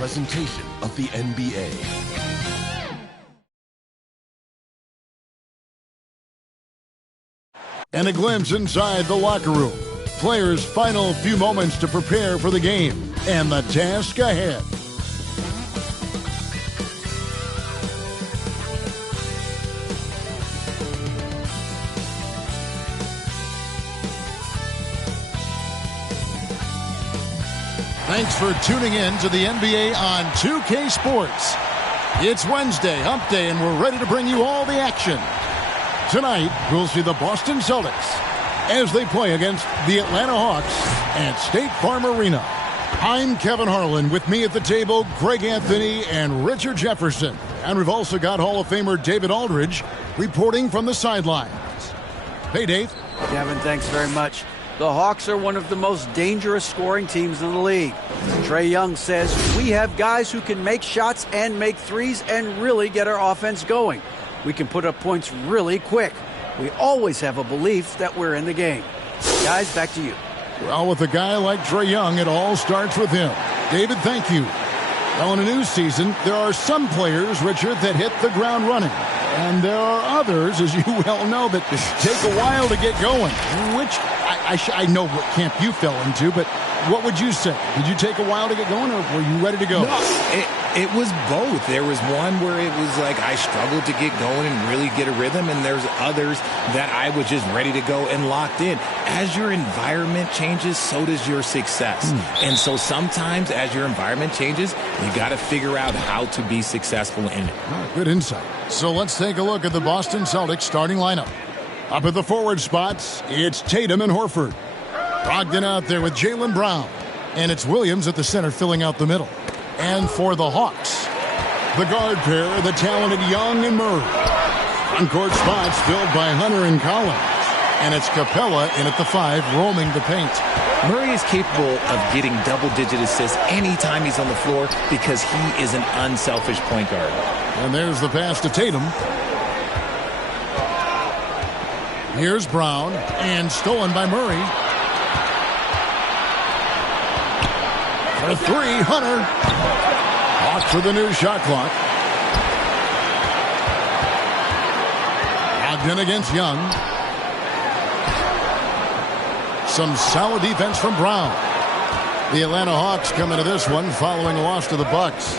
presentation of the NBA. And a glimpse inside the locker room. Players' final few moments to prepare for the game and the task ahead. Thanks for tuning in to the NBA on 2K Sports. It's Wednesday, hump day, and we're ready to bring you all the action. Tonight, we'll see the Boston Celtics as they play against the Atlanta Hawks at State Farm Arena. I'm Kevin Harlan. With me at the table, Greg Anthony and Richard Jefferson. And we've also got Hall of Famer David Aldridge reporting from the sidelines. Hey, Dave. Kevin, thanks very much. The Hawks are one of the most dangerous scoring teams in the league. Trae Young says, we have guys who can make shots and make threes and really get our offense going. We can put up points really quick. We always have a belief that we're in the game. Guys, back to you. Well, with a guy like Trae Young, it all starts with him. David, thank you. Well, in a new season, there are some players, Richard, that hit the ground running. And there are others, as you well know, that take a while to get going. Which, I know what camp you fell into, but what would you say? Did you take a while to get going, or were you ready to go? No, it was both. There was one where it was like I struggled to get going and really get a rhythm, and there's others that I was just ready to go and locked in. As your environment changes, so does your success. And so sometimes as your environment changes, you got to figure out how to be successful in it. Oh, good insight. So let's take a look at the Boston Celtics starting lineup. Up at the forward spots, it's Tatum and Horford. Brogdon out there with Jaylen Brown. And it's Williams at the center filling out the middle. And for the Hawks, the guard pair, the talented Young and Murray. Front-court spots filled by Hunter and Collins. And it's Capella in at the 5, roaming the paint. Murray is capable of getting double-digit assists anytime he's on the floor because he is an unselfish point guard. And there's the pass to Tatum. Here's Brown, and stolen by Murray. For 3, Hunter. Hawks for the new shot clock. Brogdon against Young. Some solid defense from Brown. The Atlanta Hawks come into this one following a loss to the Bucks.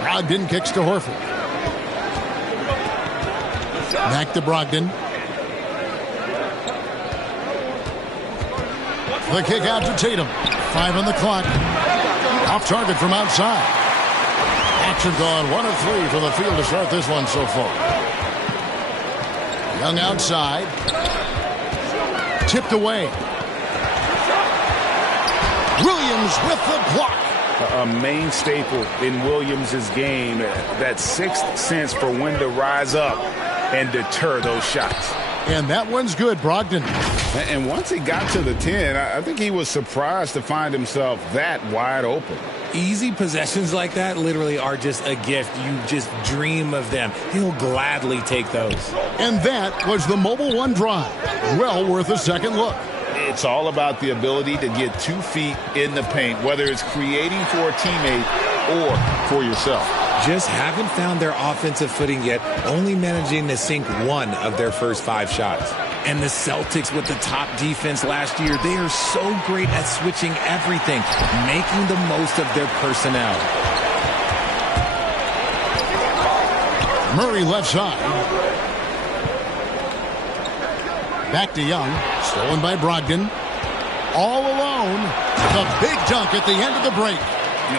Brogdon kicks to Horford. Back to Brogdon. The kick out to Tatum. 5 on the clock. Off target from outside. Action gone 1 of 3 for the field to start this one so far. Young outside. Tipped away. Williams with the block. A main staple in Williams' game, that sixth sense for when to rise up and deter those shots. And that one's good, Brogdon. And once he got to the 10, I think he was surprised to find himself that wide open. Easy possessions like that literally are just a gift. You just dream of them. He'll gladly take those. And that was the Mobile One drive. Well worth a second look. It's all about the ability to get 2 feet in the paint, whether it's creating for a teammate or for yourself. Just haven't found their offensive footing yet, only managing to sink 1 of their first 5 shots. And the Celtics with the top defense last year, they are so great at switching everything, making the most of their personnel. Murray left side. Back to Young. Stolen by Brogdon. All alone. The big dunk at the end of the break.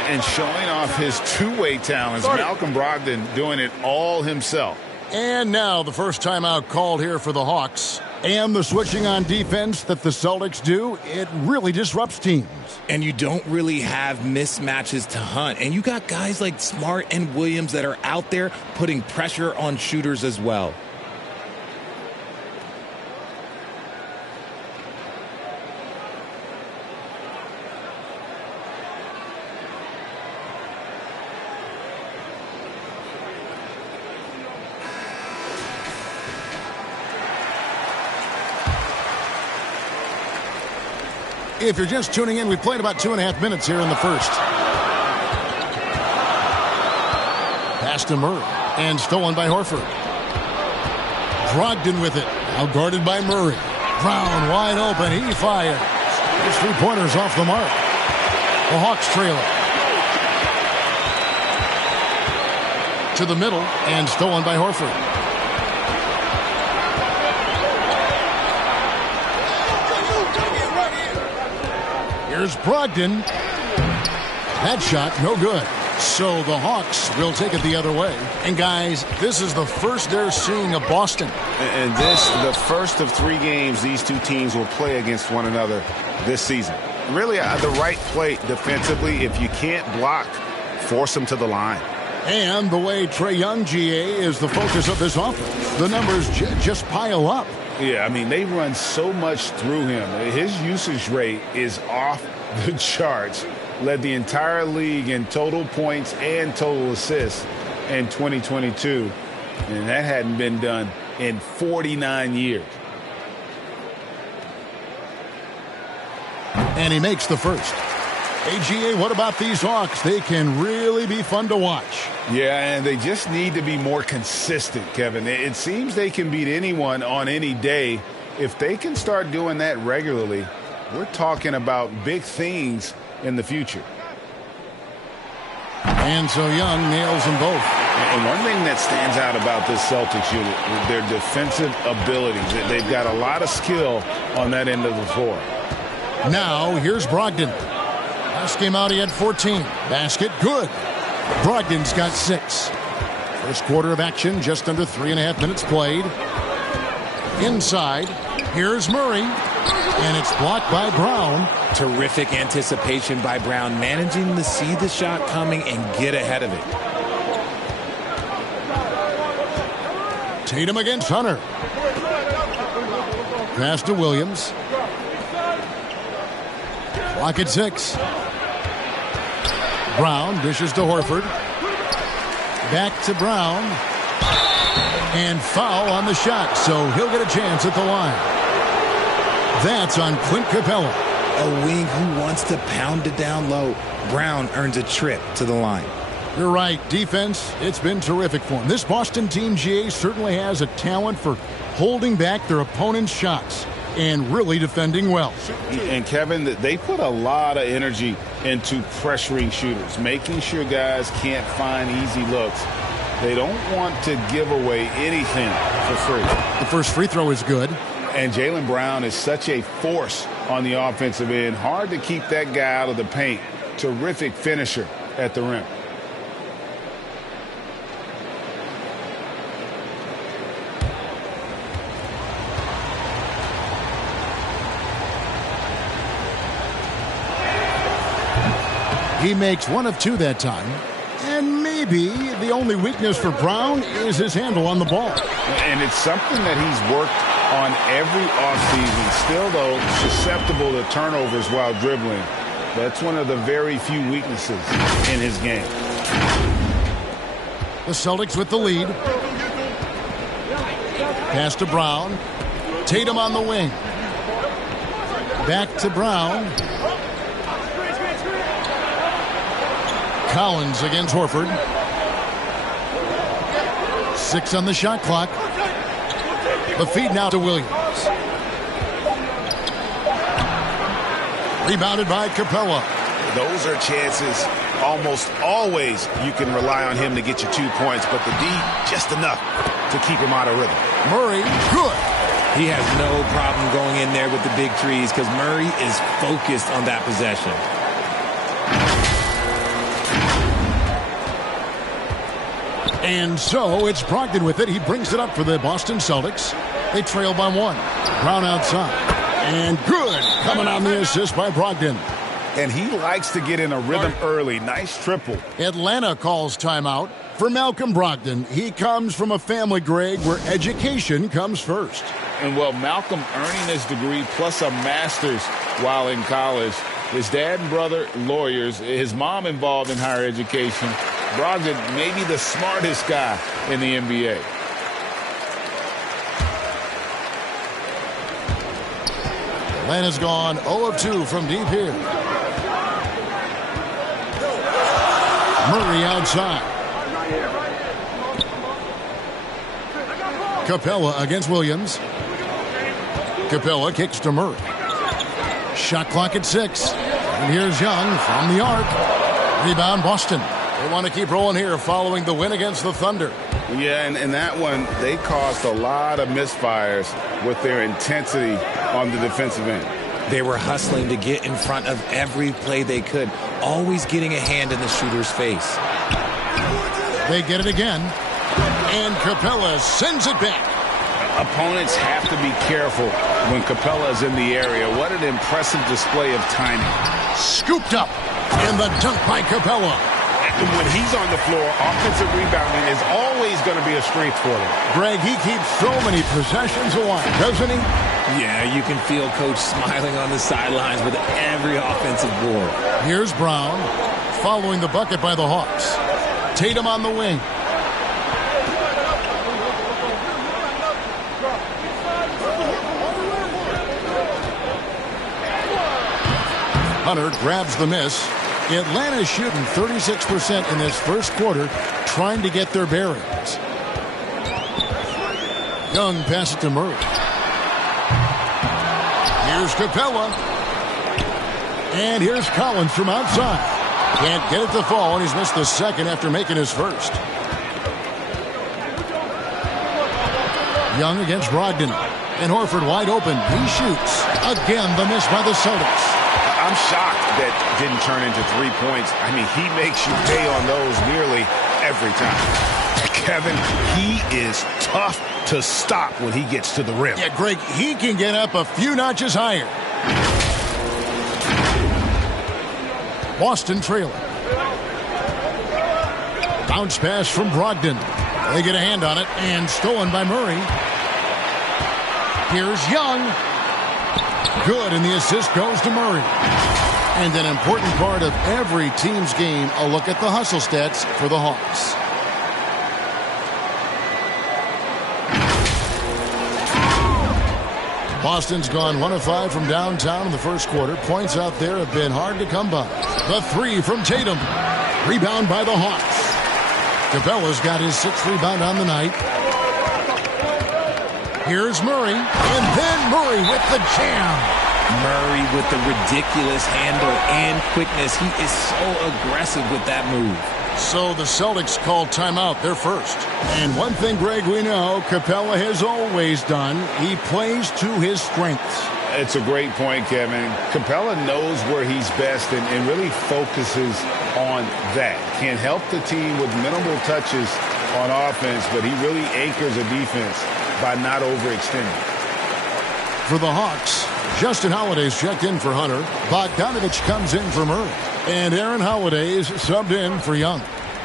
And showing off his two-way talents. Malcolm Brogdon doing it all himself. And now the first timeout called here for the Hawks. And the switching on defense that the Celtics do, it really disrupts teams. And you don't really have mismatches to hunt. And you got guys like Smart and Williams that are out there putting pressure on shooters as well. If you're just tuning in, we played about 2.5 minutes here in the first. Pass to Murray. And stolen by Horford. Brogdon with it. Now guarded by Murray. Brown wide open. He fires. His 3-pointers off the mark. The Hawks trail it. To the middle. And stolen by Horford. Here's Brogdon. That shot, no good. So the Hawks will take it the other way. And guys, this is the first they're seeing of Boston. And this, the first of 3 games these two teams will play against one another this season. Really, the right play defensively. If you can't block, force them to the line. And the way Trae Young, GA, is the focus of this offense. The numbers just pile up. Yeah, I mean, they run so much through him. His usage rate is off the charts. Led the entire league in total points and total assists in 2022. And that hadn't been done in 49 years. And he makes the first. AGA, what about these Hawks? They can really be fun to watch. Yeah, and they just need to be more consistent, Kevin. It seems they can beat anyone on any day. If they can start doing that regularly, we're talking about big things in the future. And so Young nails them both. And one thing that stands out about this Celtics unit is their defensive abilities. They've got a lot of skill on that end of the floor. Now here's Brogdon. Last game out he had 14. Basket good. Brogdon's got 6. First quarter of action, just under 3.5 minutes played. Inside, here's Murray. And it's blocked by Brown. Terrific anticipation by Brown, managing to see the shot coming and get ahead of it. Tatum against Hunter. Pass to Williams. Clock at 6. Brown dishes to Horford. Back to Brown. And foul on the shot, so he'll get a chance at the line. That's on Clint Capella. A wing who wants to pound it down low. Brown earns a trip to the line. You're right. Defense, it's been terrific for him. This Boston team, GA, certainly has a talent for holding back their opponent's shots and really defending well. And, Kevin, they put a lot of energy into pressuring shooters, making sure guys can't find easy looks. They don't want to give away anything for free. The first free throw is good. And Jaylen Brown is such a force on the offensive end. Hard to keep that guy out of the paint. Terrific finisher at the rim. He makes 1 of 2 that time. And maybe the only weakness for Brown is his handle on the ball. And it's something that he's worked on every offseason. Still, though, susceptible to turnovers while dribbling. That's one of the very few weaknesses in his game. The Celtics with the lead. Pass to Brown. Tatum on the wing. Back to Brown. Collins against Horford. 6 on the shot clock. The feed now to Williams. Rebounded by Capella. Those are chances almost always you can rely on him to get you 2 points, but the D just enough to keep him out of rhythm. Murray, good. He has no problem going in there with the big threes because Murray is focused on that possession. And so it's Brogdon with it. He brings it up for the Boston Celtics. They trail by 1. Brown outside. And good. Coming on the assist by Brogdon. And he likes to get in a rhythm early. Nice triple. Atlanta calls timeout for Malcolm Brogdon. He comes from a family, Greg, where education comes first. And, well, Malcolm earning his degree plus a master's while in college. His dad and brother, lawyers. His mom involved in higher education. Brogdon may be the smartest guy in the NBA. Atlanta's gone 0 of 2 from deep here. Murray outside. Capella against Williams. Capella kicks to Murray. Shot clock at 6. And here's Young from the arc. Rebound Boston. They want to keep rolling here following the win against the Thunder. Yeah, and that one, they caused a lot of misfires with their intensity on the defensive end. They were hustling to get in front of every play they could, always getting a hand in the shooter's face. They get it again, and Capella sends it back. Opponents have to be careful when Capella is in the area. What an impressive display of timing. Scooped up, and the dunk by Capella. When he's on the floor, offensive rebounding is always going to be a strength for them. Greg, he keeps so many possessions alive, doesn't he? Yeah, you can feel Coach smiling on the sidelines with every offensive board. Here's Brown, following the bucket by the Hawks. Tatum on the wing. Hunter grabs the miss. Atlanta's shooting 36% in this first quarter, trying to get their bearings. Young passes it to Murray. Here's Capella. And here's Collins from outside. Can't get it to fall, and he's missed the second after making his first. Young against Brogdon. And Horford wide open. He shoots. Again, the miss by the Celtics. I'm shocked that didn't turn into 3 points. I mean, he makes you pay on those nearly every time. Kevin, he is tough to stop when he gets to the rim. Yeah, Greg, he can get up a few notches higher. Boston trailing. Bounce pass from Brogdon. They get a hand on it, and stolen by Murray. Here's Young. Good, and the assist goes to Murray. And an important part of every team's game, a look at the hustle stats for the Hawks. Boston's gone 1 of 5 from downtown in the first quarter. Points out there have been hard to come by. The 3 from Tatum. Rebound by the Hawks. Capella's got his 6th rebound on the night. Here's Murray, and then Murray with the jam. Murray with the ridiculous handle and quickness. He is so aggressive with that move. So the Celtics called timeout. They're first. And one thing, Greg, we know Capella has always done. He plays to his strengths. It's a great point, Kevin. Capella knows where he's best and really focuses on that. Can help the team with minimal touches on offense, but he really anchors a defense by not overextending. For the Hawks, Justin Holiday's checked in for Hunter. Bogdanovich comes in for Murray. And Aaron Holiday's subbed in for Young.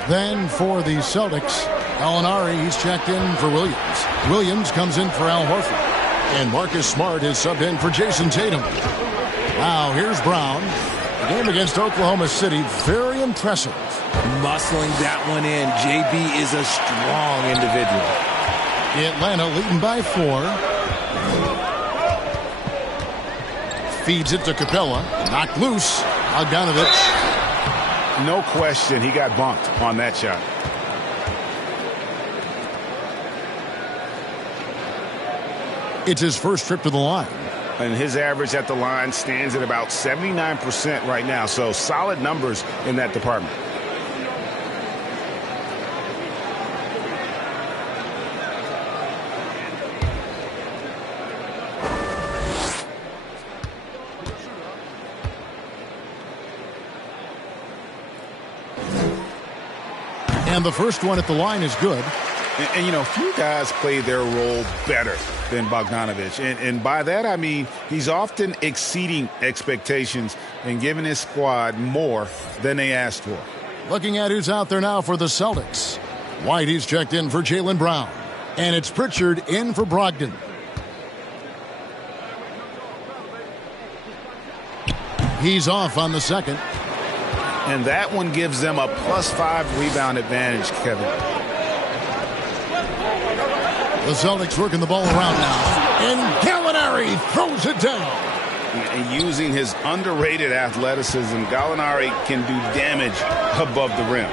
Then for the Celtics, Gallinari, he's checked in for Williams. Williams comes in for Al Horford. And Marcus Smart is subbed in for Jason Tatum. Wow, here's Brown. The game against Oklahoma City, very impressive. Muscling that one in. JB is a strong individual. Atlanta leading by 4. Feeds it to Capella. Knocked loose. Bogdanovich. No question, he got bumped on that shot. It's his first trip to the line. And his average at the line stands at about 79% right now. So solid numbers in that department. And the first one at the line is good. And you know, few guys play their role better than Bogdanovich. And by that, I mean he's often exceeding expectations and giving his squad more than they asked for. Looking at who's out there now for the Celtics. White, he's checked in for Jaylen Brown. And it's Pritchard in for Brogdon. He's off on the second. And that one gives them a +5 rebound advantage, Kevin. The Celtics working the ball around now. And Gallinari throws it down. And using his underrated athleticism, Gallinari can do damage above the rim.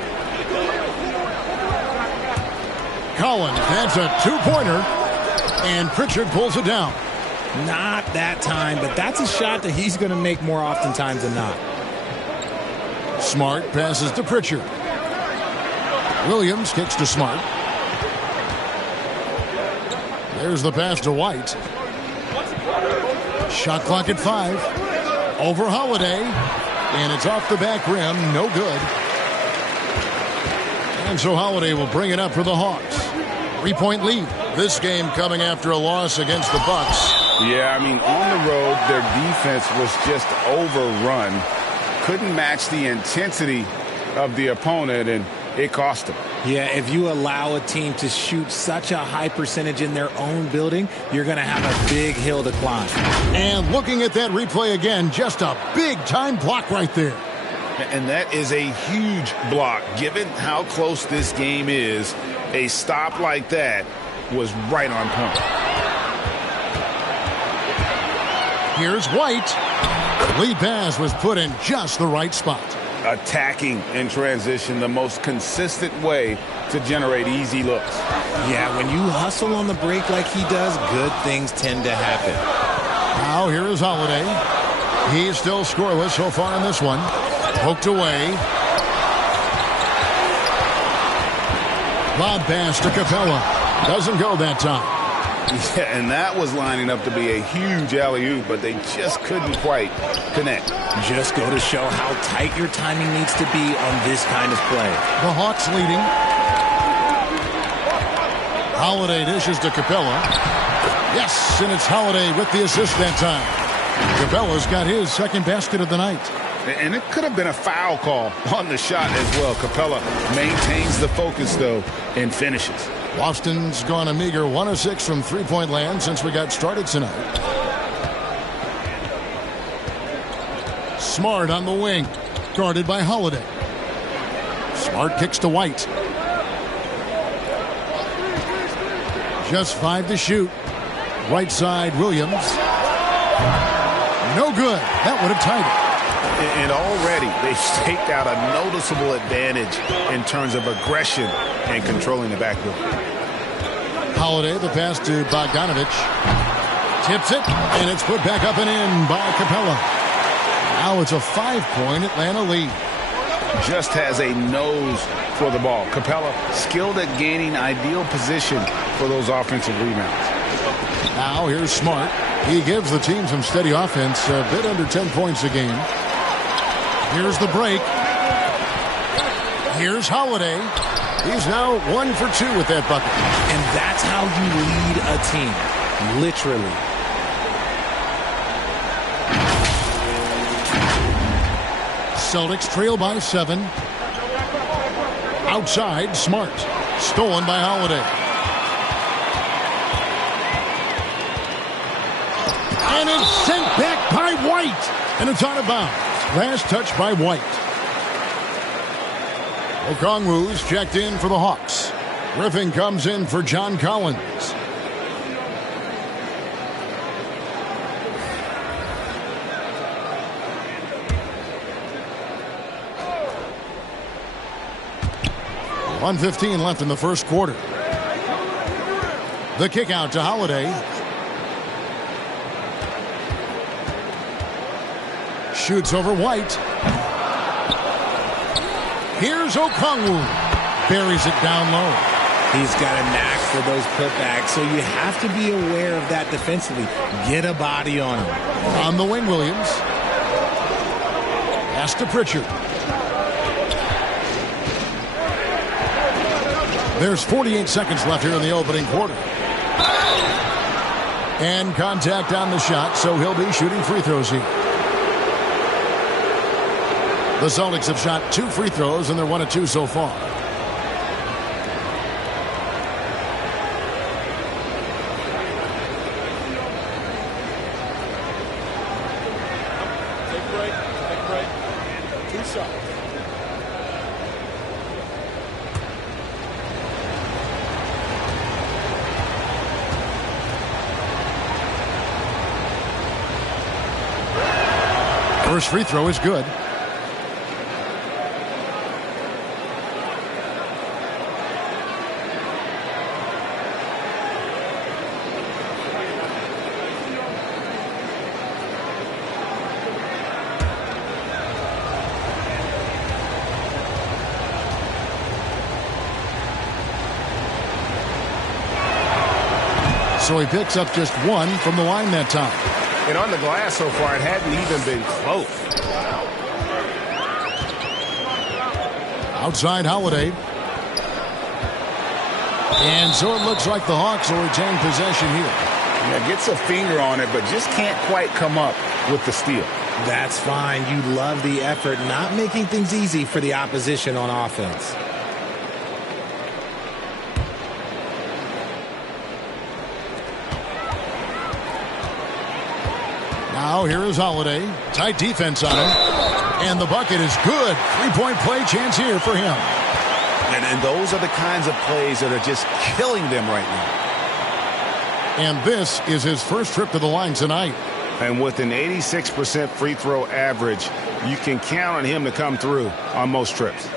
Collins, that's a 2-pointer. And Pritchard pulls it down. Not that time, but that's a shot that he's going to make more oftentimes than not. Smart passes to Pritchard. Williams kicks to Smart. There's the pass to White. Shot clock at 5. Over Holiday. And it's off the back rim. No good. And so Holiday will bring it up for the Hawks. 3-point lead. This game coming after a loss against the Bucks. Yeah, I mean, on the road, their defense was just overrun. Couldn't match the intensity of the opponent, and it cost them. Yeah, if you allow a team to shoot such a high percentage in their own building, you're going to have a big hill to climb. And looking at that replay again, just a big-time block right there. And that is a huge block. Given how close this game is, a stop like that was right on point. Here's White. Lead pass was put in just the right spot. Attacking in transition, the most consistent way to generate easy looks. Yeah, when you hustle on the break like he does, good things tend to happen. Now here is Holiday. He's still scoreless so far in this one. Poked away. Lob pass to Capella. Doesn't go that time. Yeah, and that was lining up to be a huge alley-oop, but they just couldn't quite connect. Just go to show how tight your timing needs to be on this kind of play. The Hawks leading. Holiday dishes to Capella. Yes, and it's Holiday with the assist that time. Capella's got his second basket of the night. And it could have been a foul call on the shot as well. Capella maintains the focus, though, and finishes. Boston's gone a meager 1 of 6 from three-point land since we got started tonight. Smart on the wing, guarded by Holiday. Smart kicks to White. Just 5 to shoot. Right side, Williams. No good. That would have tied it. And already they've staked out a noticeable advantage in terms of aggression and controlling the backcourt. Holiday, the pass to Bogdanovich. Tips it, and it's put back up and in by Capella. Now it's a 5-point Atlanta lead. Just has a nose for the ball. Capella skilled at gaining ideal position for those offensive rebounds. Now here's Smart. He gives the team some steady offense, a bit under 10 points a game. Here's the break. Here's Holiday. He's now 1 for 2 with that bucket. And that's how you lead a team. Literally. Celtics trail by 7. Outside, Smart. Stolen by Holiday. And it's sent back by White. And it's out of bounds. Last touch by White. Okongwu's checked in for the Hawks. Griffin comes in for John Collins. .115 left in the first quarter. The kick out to Holiday. Shoots over White. Here's Okongwu. Buries it down low. He's got a knack for those putbacks, so you have to be aware of that defensively. Get a body on him. On the wing, Williams. Pass to Pritchard. There's 48 seconds left here in the opening quarter. And contact on the shot, so he'll be shooting free throws here. The Celtics have shot 2 free throws, and they're 1 of 2 so far. Take a break. 2 shots. First free throw is good. So he picks up just 1 from the line that time. And on the glass so far, it hadn't even been close. Outside Holiday. And so it looks like the Hawks will retain possession here. Yeah, gets a finger on it, but just can't quite come up with the steal. That's fine. You love the effort, not making things easy for the opposition on offense. Now here is Holiday. Tight defense on him. And the bucket is good. 3-point play chance here for him. And those are the kinds of plays that are just killing them right now. And this is his first trip to the line tonight. And with an 86% free throw average, you can count on him to come through on most trips.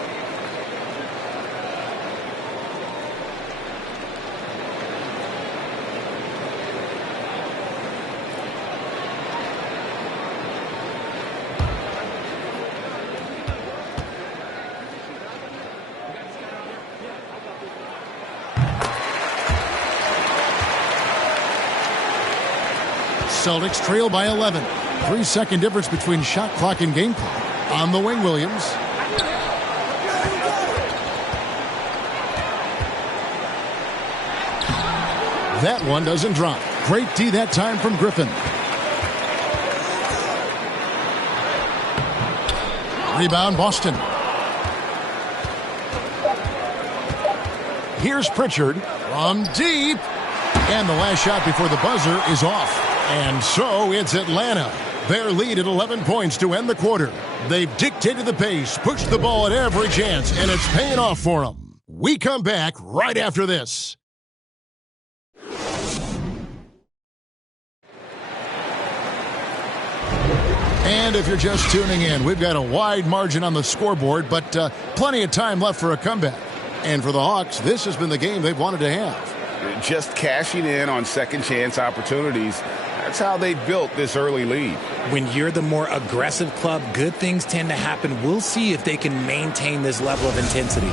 Celtics trail by 11. 3-second difference between shot clock and game clock. On the wing, Williams. That one doesn't drop. Great D that time from Griffin. Rebound, Boston. Here's Pritchard from deep. And the last shot before the buzzer is off. And so it's Atlanta. Their lead at 11 points to end the quarter. They've dictated the pace, pushed the ball at every chance, and it's paying off for them. We come back right after this. And if you're just tuning in, we've got a wide margin on the scoreboard, but plenty of time left for a comeback. And for the Hawks, this has been the game they've wanted to have. Just cashing in on second chance opportunities. That's how they built this early lead. When you're the more aggressive club, good things tend to happen. We'll see if they can maintain this level of intensity.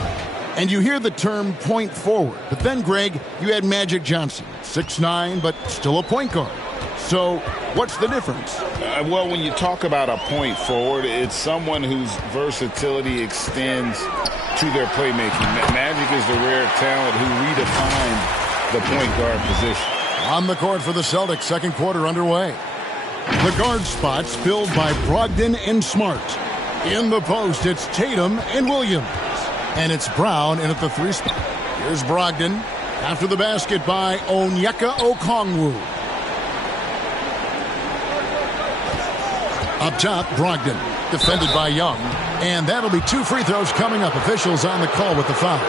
And you hear the term point forward. But then, Greg, you had Magic Johnson, 6'9", but still a point guard. So what's the difference? Well, when you talk about a point forward, it's someone whose versatility extends to their playmaking. Magic is the rare talent who redefined the point guard position. On the court for the Celtics, second quarter underway. The guard spots filled by Brogdon and Smart. In the post, it's Tatum and Williams. And it's Brown in at the 3 spot. Here's Brogdon after the basket by Onyeka Okongwu. Up top, Brogdon, defended by Young. And that'll be 2 free throws coming up. Officials on the call with the foul.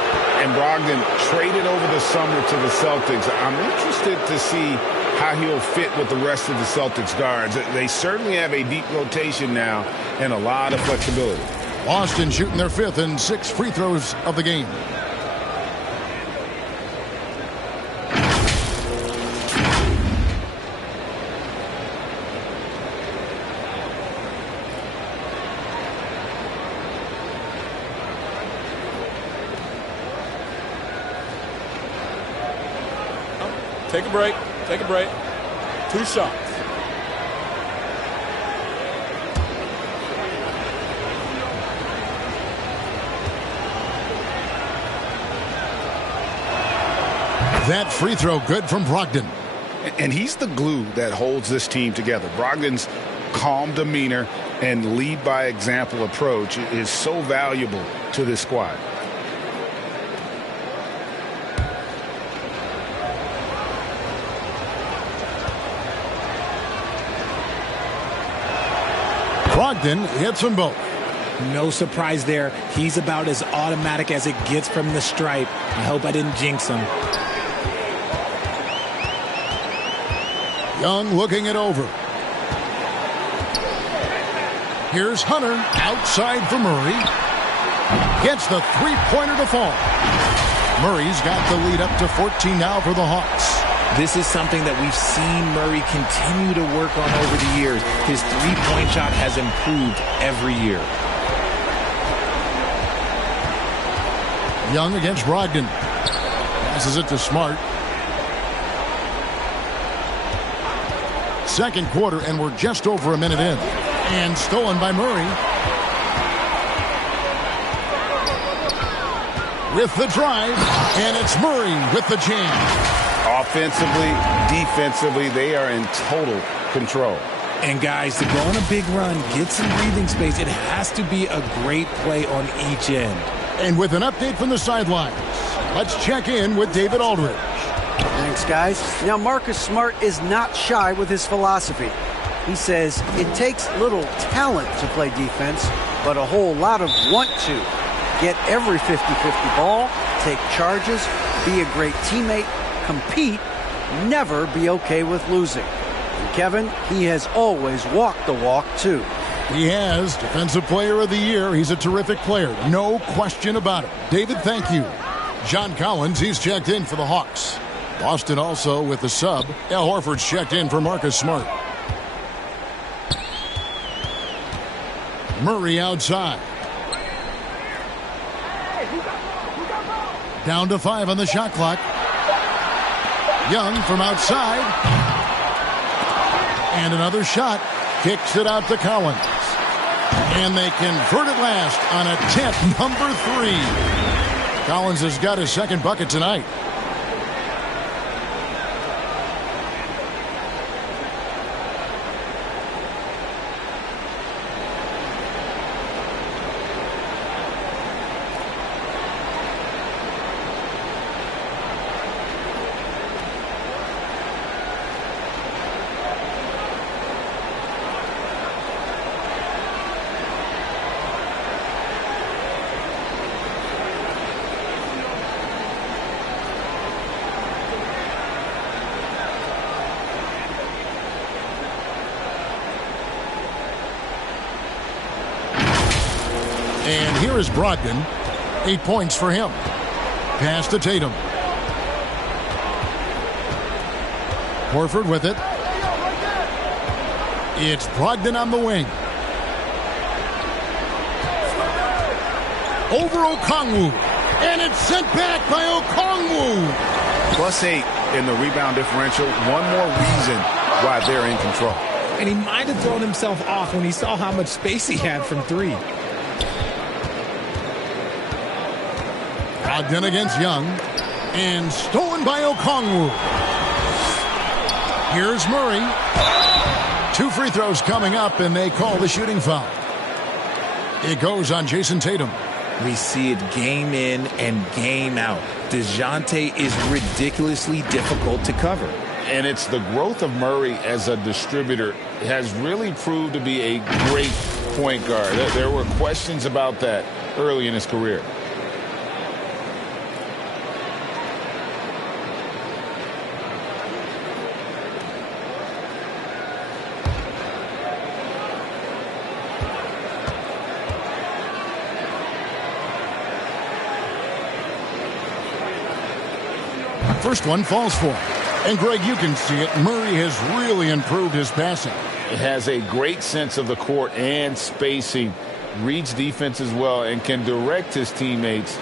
And Brogdon traded over the summer to the Celtics. I'm interested to see how he'll fit with the rest of the Celtics guards. They certainly have a deep rotation now and a lot of flexibility. Boston shooting their 5th and 6th free throws of the game. Take a break. Take a break. 2 shots. That free throw good from Brogdon. And he's the glue that holds this team together. Brogdon's calm demeanor and lead by example approach is so valuable to this squad. Brogdon hits them both. No surprise there. He's about as automatic as it gets from the stripe. I hope I didn't jinx him. Young looking it over. Here's Hunter outside for Murray. Gets the three-pointer to fall. Murray's got the lead up to 14 now for the Hawks. This is something that we've seen Murray continue to work on over the years. His three-point shot has improved every year. Young against Brogdon. Passes it to Smart. second quarter, and we're just over a minute in. And stolen by Murray. With the drive, and it's Murray with the jam. Offensively, defensively, they are in total control. And guys, to go on a big run, get some breathing space, it has to be a great play on each end. And with an update from the sidelines, let's check in with David Aldridge. Thanks, guys. Now, Marcus Smart is not shy with his philosophy. He says it takes little talent to play defense, but a whole lot of want to. Get every 50-50 ball, take charges, be a great teammate, compete, never be okay with losing. And Kevin, he has always walked the walk, too. He has. Defensive Player of the Year. He's a terrific player. No question about it. David, thank you. John Collins, he's checked in for the Hawks. Boston also with the sub. Al Horford's checked in for Marcus Smart. Murray outside. Down to 5 on the shot clock. Young from outside. And another shot. Kicks it out to Collins. And they convert it last on attempt number 3. Collins has got his second bucket tonight. And here is Brogdon. 8 points for him. Pass to Tatum. Horford with it. It's Brogdon on the wing. Over Okongwu. And it's sent back by Okongwu. +8 in the rebound differential. One more reason why they're in control. And he might have thrown himself off when he saw how much space he had from 3. Brogdon against Young. And stolen by Okongwu. Here's Murray. 2 free throws coming up, and they call the shooting foul. It goes on Jason Tatum. We see it game in and game out. DeJounte is ridiculously difficult to cover. And it's the growth of Murray as a distributor has really proved to be a great point guard. There were questions about that early in his career. First one falls for him. And Greg, you can see it. Murray has really improved his passing. It has a great sense of the court and spacing. Reads defense as well and can direct his teammates.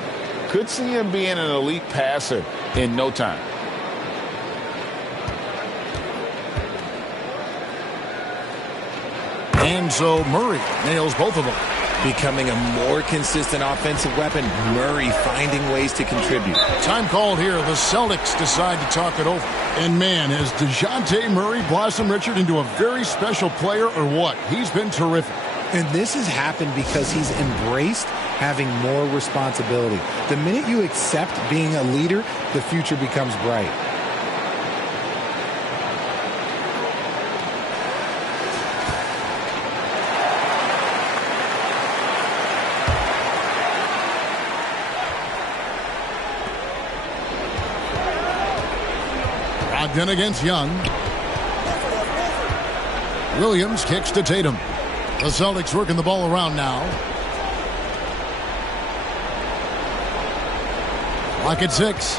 Could see him being an elite passer in no time. And so Murray nails both of them. Becoming a more consistent offensive weapon, Murray finding ways to contribute. Time called here. The Celtics decide to talk it over. And man, has DeJounte Murray blossomed, Richard, into a very special player or what? He's been terrific. And this has happened because he's embraced having more responsibility. The minute you accept being a leader, the future becomes bright. Brogdon against Young. Williams kicks to Tatum. The Celtics working the ball around now. Clock at 6.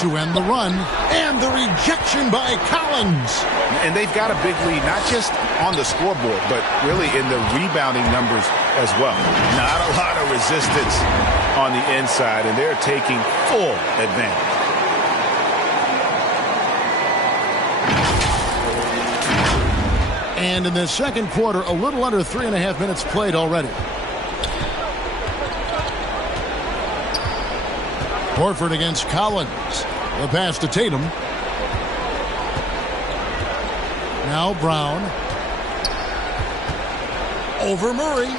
To end the run. And the rejection by Collins. And they've got a big lead, not just on the scoreboard, but really in the rebounding numbers as well. Not a lot of resistance on the inside, and they're taking full advantage. And in the second quarter, a little under 3.5 minutes played already. Horford against Collins. The pass to Tatum. Now Brown. Over Murray.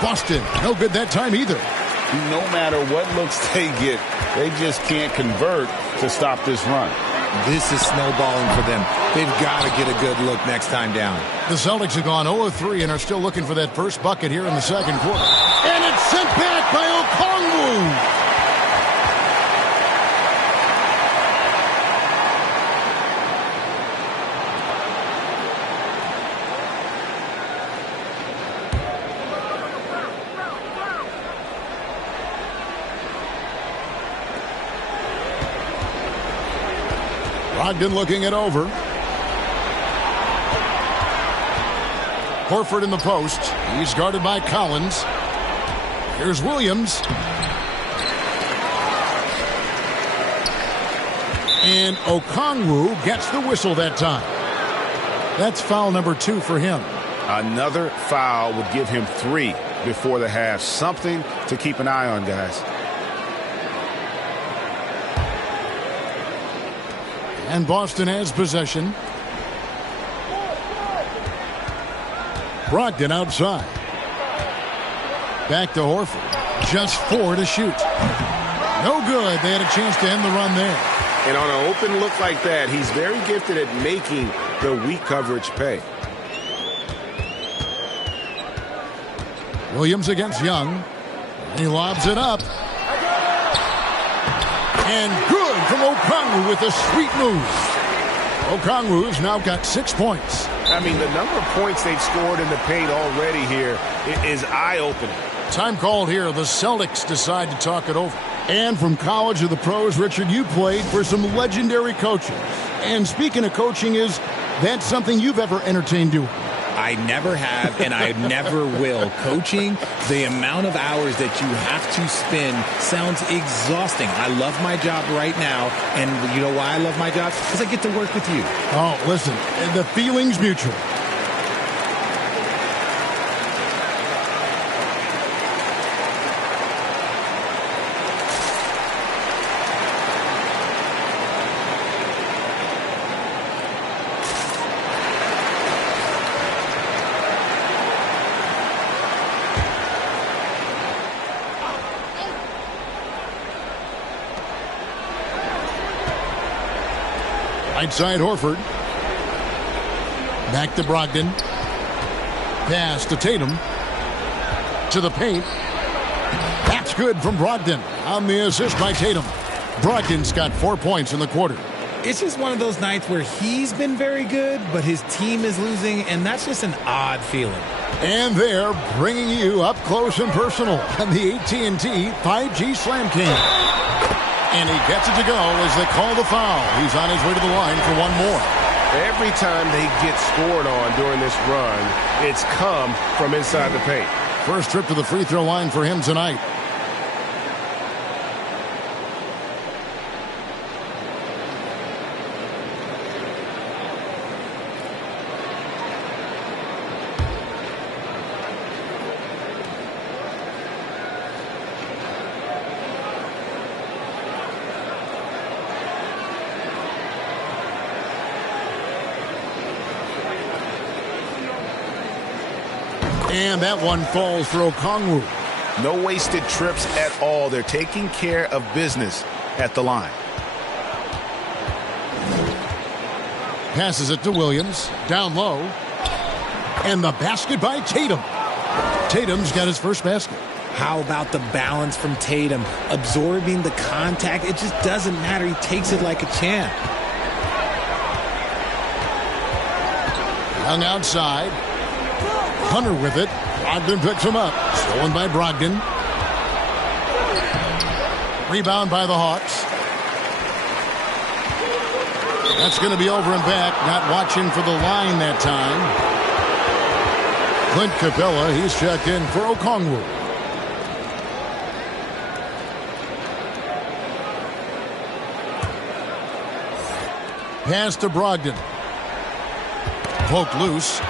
Boston. No good that time either. No matter what looks they get, they just can't convert to stop this run. This is snowballing for them. They've got to get a good look next time down. The Celtics have gone 0-3 and are still looking for that first bucket here in the second quarter. And it's sent back by Okongwu. Brogdon looking it over. Horford in the post. He's guarded by Collins. Here's Williams. And Okongwu gets the whistle that time. That's foul number 2 for him. Another foul would give him 3 before the half. Something to keep an eye on, guys. And Boston has possession. Brogdon outside. Back to Horford. Just 4 to shoot. No good. They had a chance to end the run there. And on an open look like that, he's very gifted at making the weak coverage pay. Williams against Young. He lobs it up. And good from Okongwu with a sweet move. Okongwu's now got 6 points. I mean, the number of points they've scored in the paint already here is eye-opening. Time called here. The Celtics decide to talk it over. And from college to the pros, Richard, you played for some legendary coaches. And speaking of coaching, is that something you've ever entertained doing? I never have, and I never will. Coaching, the amount of hours that you have to spend sounds exhausting. I love my job right now, and you know why I love my job? Because I get to work with you. Oh, listen, the feeling's mutual. Right side Horford. Back to Brogdon. Pass to Tatum. To the paint. That's good from Brogdon on the assist by Tatum. Brogdon's got 4 points in the quarter. It's just one of those nights where he's been very good, but his team is losing, and that's just an odd feeling. And they're bringing you up close and personal on the AT&T 5G Slam King. And he gets it to go as they call the foul. He's on his way to the line for one more. Every time they get scored on during this run, it's come from inside the paint. First trip to the free throw line for him tonight. And that one falls for Okongwu. No wasted trips at all. They're taking care of business at the line. Passes it to Williams. Down low. And the basket by Tatum. Tatum's got his first basket. How about the balance from Tatum? Absorbing the contact. It just doesn't matter. He takes it like a champ. Young outside. Hunter with it. Brogdon picks him up. Stolen by Brogdon. Rebound by the Hawks. That's going to be over and back. Not watching for the line that time. Clint Capella, he's checked in for Okongwu. Pass to Brogdon. Poked loose.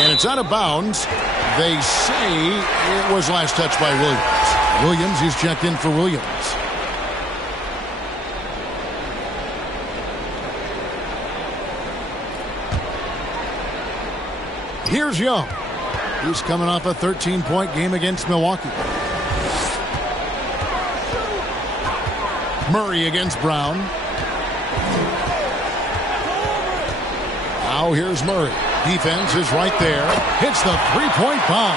And it's out of bounds. They say it was last touched by Williams. Williams, he's checked in for Williams. Here's Young. He's coming off a 13-point game against Milwaukee. Murray against Brown. Now here's Murray. Defense is right there. Hits the three-point bomb.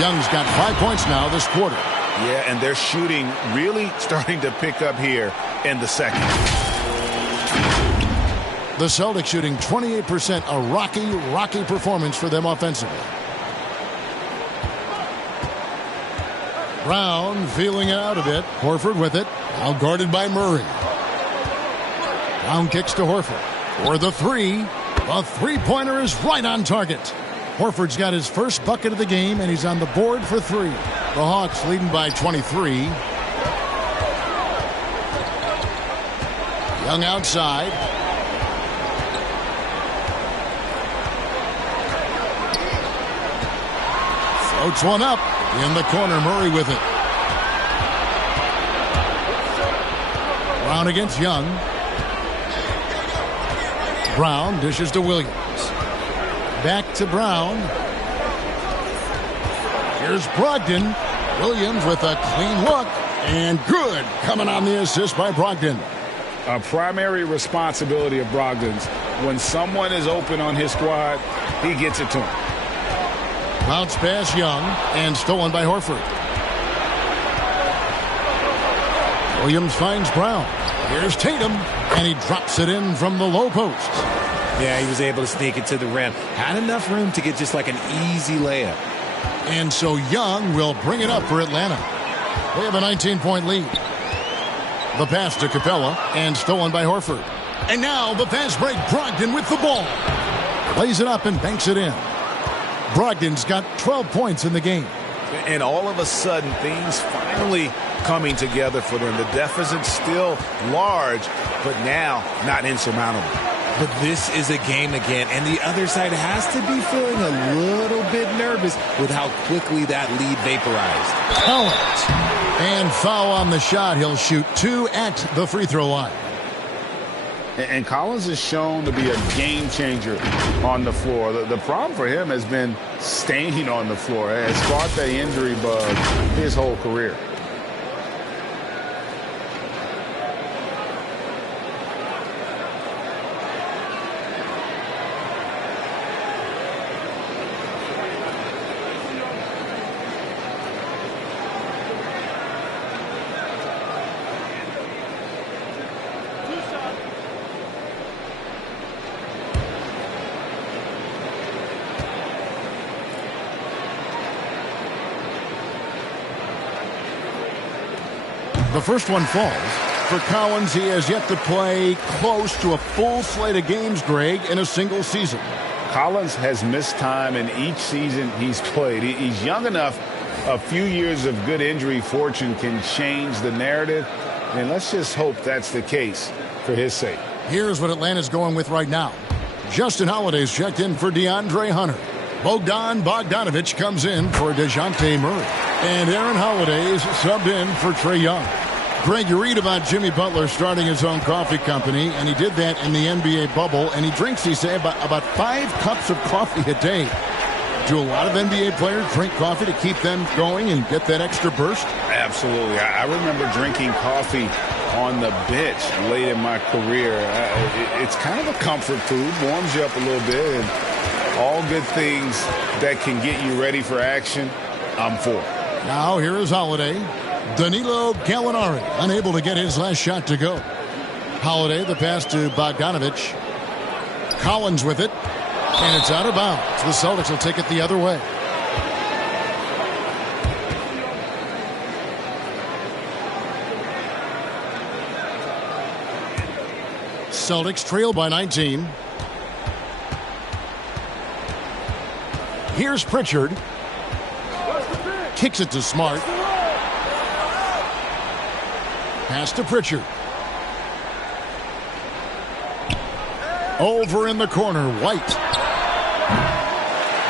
Young's got 5 points now this quarter. Yeah, and their shooting really starting to pick up here in the second. The Celtics shooting 28%, a rocky performance for them offensively. Brown feeling it out a bit. Horford with it. Now guarded by Murray. Brown kicks to Horford. For the three. The three-pointer is right on target. Horford's got his first bucket of the game, and he's on the board for three. The Hawks leading by 23. Young outside. Floats one up. In the corner, Murray with it. Brown against Young. Brown dishes to Williams. Back to Brown. Here's Brogdon. Williams with a clean look. And good. Coming on the assist by Brogdon. A primary responsibility of Brogdon's. When someone is open on his squad, he gets it to him. Bounce pass Young and stolen by Horford. Williams finds Brown. Here's Tatum, and he drops it in from the low post. Yeah, he was able to sneak it to the rim. Had enough room to get just like an easy layup. And so Young will bring it up for Atlanta. They have a 19-point lead. The pass to Capella, and stolen by Horford. And now the fast break, Brogdon with the ball. Lays it up and banks it in. Brogdon's got 12 points in the game. And all of a sudden, things finally coming together for them. The deficit's still large, but now not insurmountable. But this is a game again, and the other side has to be feeling a little bit nervous with how quickly that lead vaporized. Collins. And foul on the shot. He'll shoot 2 at the free throw line. And Collins is shown to be a game changer on the floor. The problem for him has been staying on the floor. Has fought that injury bug his whole career. The first one falls. For Collins, he has yet to play close to a full slate of games, Greg, in a single season. Collins has missed time in each season he's played. He's young enough. A few years of good injury fortune can change the narrative. And let's just hope that's the case for his sake. Here's what Atlanta's going with right now. Justin Holiday's checked in for DeAndre Hunter. Bogdan Bogdanovic comes in for DeJounte Murray. And Aaron Holiday's subbed in for Trae Young. Greg, you read about Jimmy Butler starting his own coffee company, and he did that in the NBA bubble, and he drinks, he said, about 5 cups of coffee a day. Do a lot of NBA players drink coffee to keep them going and get that extra burst? Absolutely. I remember drinking coffee on the bench late in my career. It's kind of a comfort food, warms you up a little bit, and all good things that can get you ready for action, I'm for. Now here is Holiday. Danilo Gallinari unable to get his last shot to go. Holiday, the pass to Bogdanovic. Collins with it. And it's out of bounds. The Celtics will take it the other way. Celtics trail by 19. Here's Pritchard. Kicks it to Smart. Pass to Pritchard. Over in the corner, White.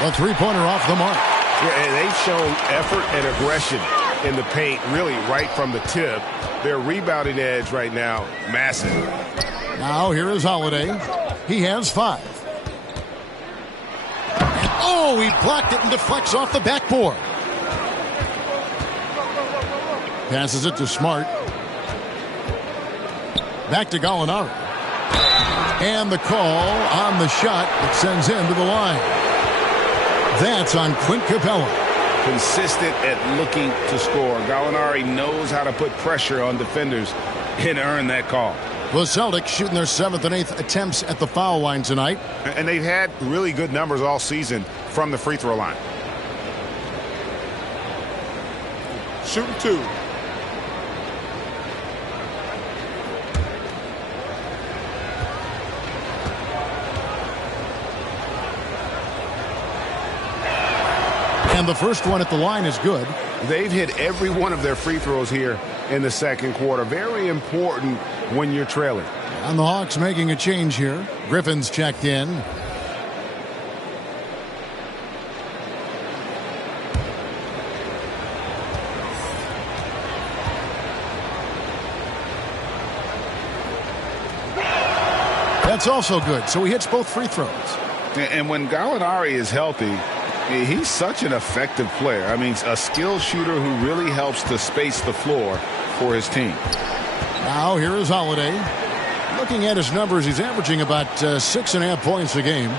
The three-pointer off the mark. Yeah, and they've shown effort and aggression in the paint, really right from the tip. Their rebounding edge right now, massive. Now here is Holiday. He has 5. And, oh, he blocked it and deflects off the backboard. Passes it to Smart. Back to Gallinari. And the call on the shot that sends him to the line. That's on Clint Capella. Consistent at looking to score. Gallinari knows how to put pressure on defenders and earn that call. The Celtics shooting their 7th and 8th attempts at the foul line tonight. And they've had really good numbers all season from the free throw line. Shooting 2. And the first one at the line is good. They've hit every one of their free throws here in the second quarter. Very important when you're trailing. And the Hawks making a change here. Griffin's checked in. That's also good. So he hits both free throws. And when Gallinari is healthy, he's such an effective player. I mean, a skilled shooter who really helps to space the floor for his team. Now here is Holiday. Looking at his numbers, he's averaging about 6.5 points a game.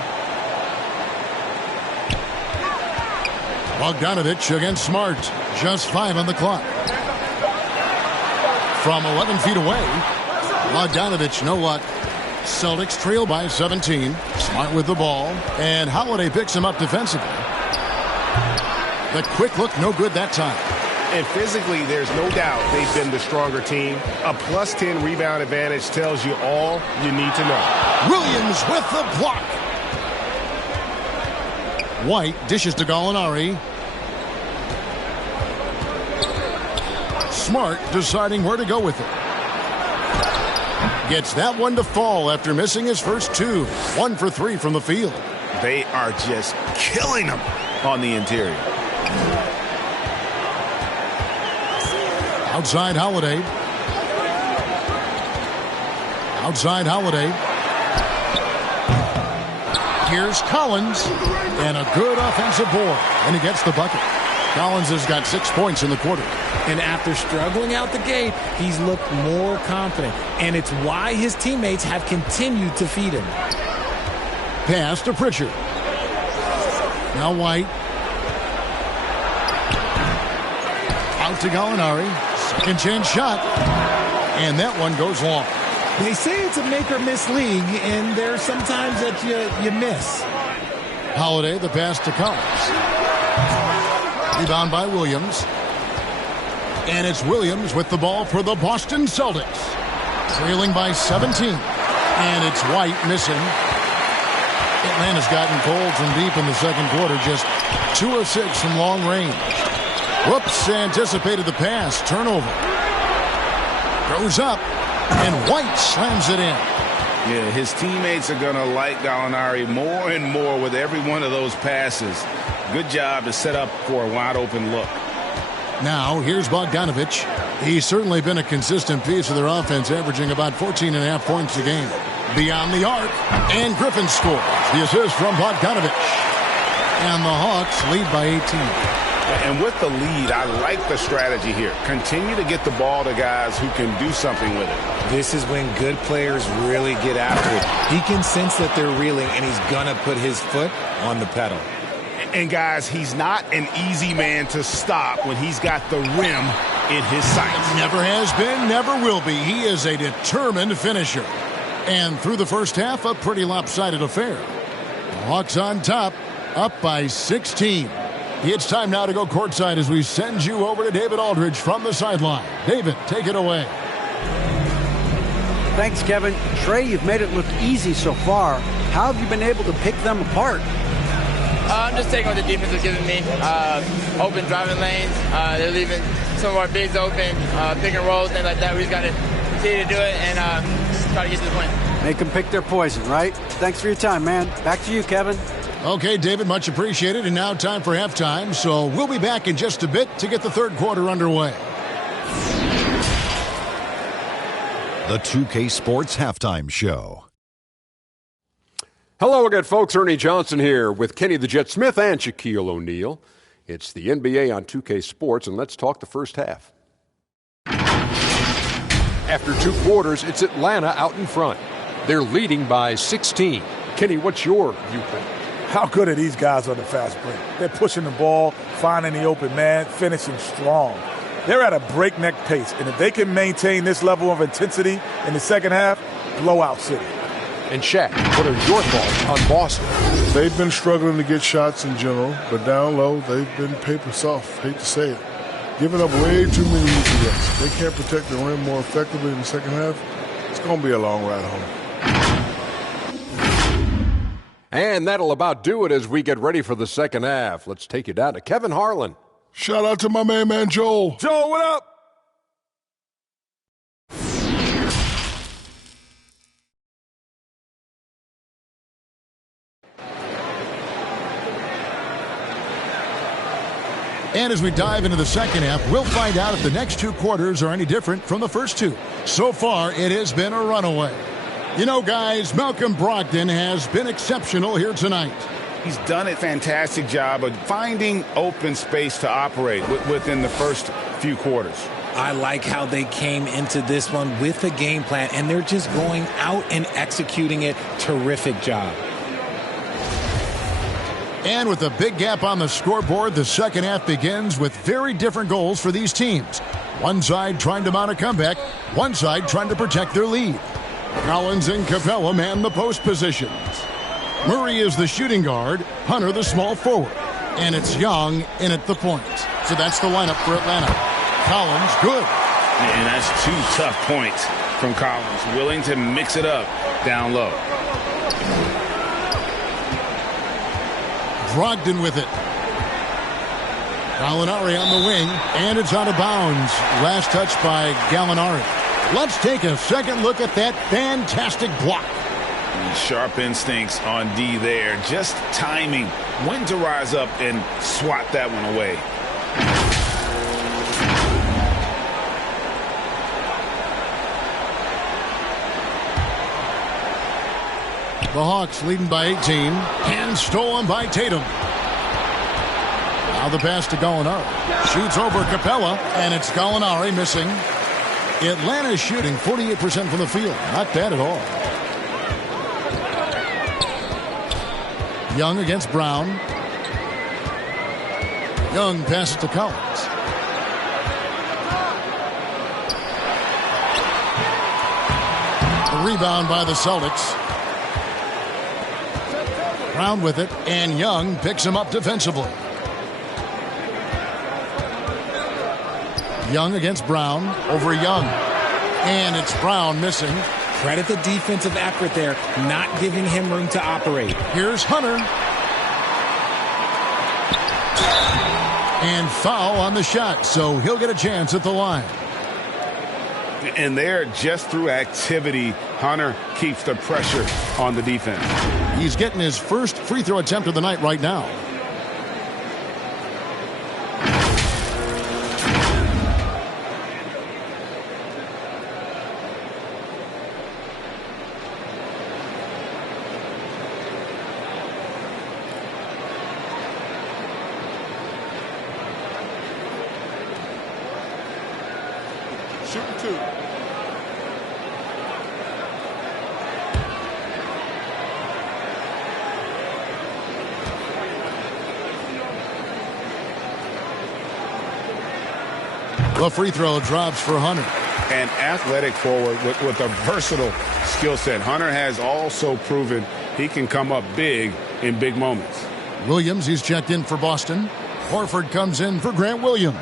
Bogdanovich against Smart. Just 5 on the clock. From 11 feet away, Bogdanovich, no luck. Celtics trail by 17. Smart with the ball. And Holiday picks him up defensively. The quick look, no good that time. And physically, there's no doubt they've been the stronger team. A plus 10 rebound advantage tells you all you need to know. Williams with the block. White dishes to Gallinari. Smart deciding where to go with it. Gets that one to fall after missing his first 2. 1 for 3 from the field. They are just killing them on the interior. Outside Holiday. Outside Holiday. Here's Collins. And a good offensive board. And he gets the bucket. Collins has got 6 points in the quarter. And after struggling out the gate, he's looked more confident. And it's why his teammates have continued to feed him. Pass to Pritchard. Now White. Out to Gallinari. Second chance shot. And that one goes long. They say it's a make or miss league, and there's sometimes that you miss. Holiday, the pass to Collins. Rebound by Williams. And it's Williams with the ball for the Boston Celtics. Trailing by 17. And it's White missing. Atlanta's gotten cold from deep in the second quarter. Just 2 of 6 from long range. Whoops, anticipated the pass. Turnover. Goes up. And White slams it in. Yeah, his teammates are going to like Gallinari more and more with every one of those passes. Good job to set up for a wide open look. Now, here's Bogdanovich. He's certainly been a consistent piece of their offense, averaging about 14.5 points a game. Beyond the arc, and Griffin scores. The assist from Bogdanovich. And the Hawks lead by 18. And with the lead, I like the strategy here. Continue to get the ball to guys who can do something with it. This is when good players really get after it. He can sense that they're reeling, and he's going to put his foot on the pedal. And guys, he's not an easy man to stop when he's got the rim in his sights. Never has been, never will be. He is a determined finisher. And through the first half, a pretty lopsided affair. The Hawks on top, up by 16. It's time now to go courtside as we send you over to David Aldridge from the sideline. David, take it away. Thanks, Kevin. Trey, you've made it look easy so far. How have you been able to pick them apart? I'm just taking what the defense is giving me. Open driving lanes. They're leaving some of our bigs open, pick and roll, things like that. We just got to continue to do it and try to get to the win. Make them pick their poison, right? Thanks for your time, man. Back to you, Kevin. Okay, David, much appreciated. And now time for halftime. So we'll be back in just a bit to get the third quarter underway. The 2K Sports Halftime Show. Hello again, folks. Ernie Johnson here with Kenny the Jet Smith and Shaquille O'Neal. It's the NBA on 2K Sports, and let's talk the first half. After 2 quarters, it's Atlanta out in front. They're leading by 16. Kenny, what's your viewpoint? How good are these guys on the fast break? They're pushing the ball, finding the open man, finishing strong. They're at a breakneck pace, and if they can maintain this level of intensity in the second half, blowout city. And Shaq, what are your thoughts on Boston? They've been struggling to get shots in general, but down low, they've been paper soft. Hate to say it. Giving up way too many easy looks. They can't protect the rim more effectively in the second half. It's going to be a long ride home. And that'll about do it as we get ready for the second half. Let's take you down to Kevin Harlan. Shout out to my main man, Joel. Joel, what up? And as we dive into the second half, we'll find out if the next 2 quarters are any different from the first 2. So far, it has been a runaway. You know, guys, Malcolm Brogdon has been exceptional here tonight. He's done a fantastic job of finding open space to operate within the first few quarters. I like how they came into this one with a game plan, and they're just going out and executing it. Terrific job. And with a big gap on the scoreboard, the second half begins with very different goals for these teams. One side trying to mount a comeback, one side trying to protect their lead. Collins and Capella man the post positions. Murray is the shooting guard, Hunter the small forward. And it's Young in at the point. So that's the lineup for Atlanta. Collins, good. And that's 2 tough points from Collins, willing to mix it up down low. Brogdon with it. Gallinari on the wing, and it's out of bounds. Last touch by Gallinari. Let's take a second look at that fantastic block. Sharp instincts on D there. Just timing when to rise up and swat that one away. The Hawks leading by 18. And stolen by Tatum. Now the pass to Gallinari. Shoots over Capella, and it's Gallinari missing. Atlanta's shooting 48% from the field. Not bad at all. Young against Brown. Young passes to Collins. A rebound by the Celtics. Brown with it, and Young picks him up defensively. Young against Brown, over Young. And it's Brown missing. Credit the defensive effort there, not giving him room to operate. Here's Hunter. And foul on the shot, so he'll get a chance at the line. And there, just through activity, Hunter keeps the pressure on the defense. He's getting his first free throw attempt of the night right now. Shooting 2. The free throw drops for Hunter. An athletic forward with a versatile skill set. Hunter has also proven he can come up big in big moments. Williams, he's checked in for Boston. Horford comes in for Grant Williams.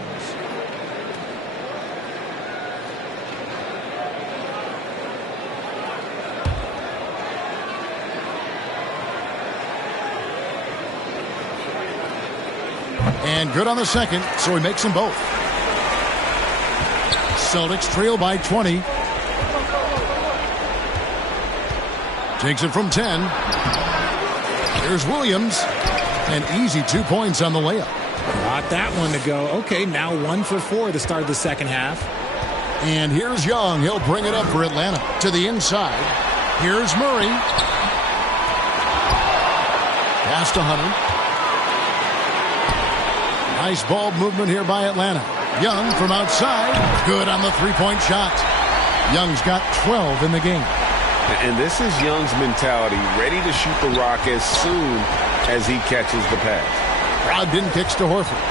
And good on the second, so he makes them both. Celtics trail by 20. Takes it from 10. Here's Williams. An easy 2 points on the layup. Got that one to go. Okay, now 1 for 4 to start the second half. And here's Young. He'll bring it up for Atlanta to the inside. Here's Murray. Pass to Hunter. Nice ball movement here by Atlanta. Young from outside. Good on the three-point shot. Young's got 12 in the game. And this is Young's mentality, ready to shoot the rock as soon as he catches the pass. Brogdon kicks to Horford.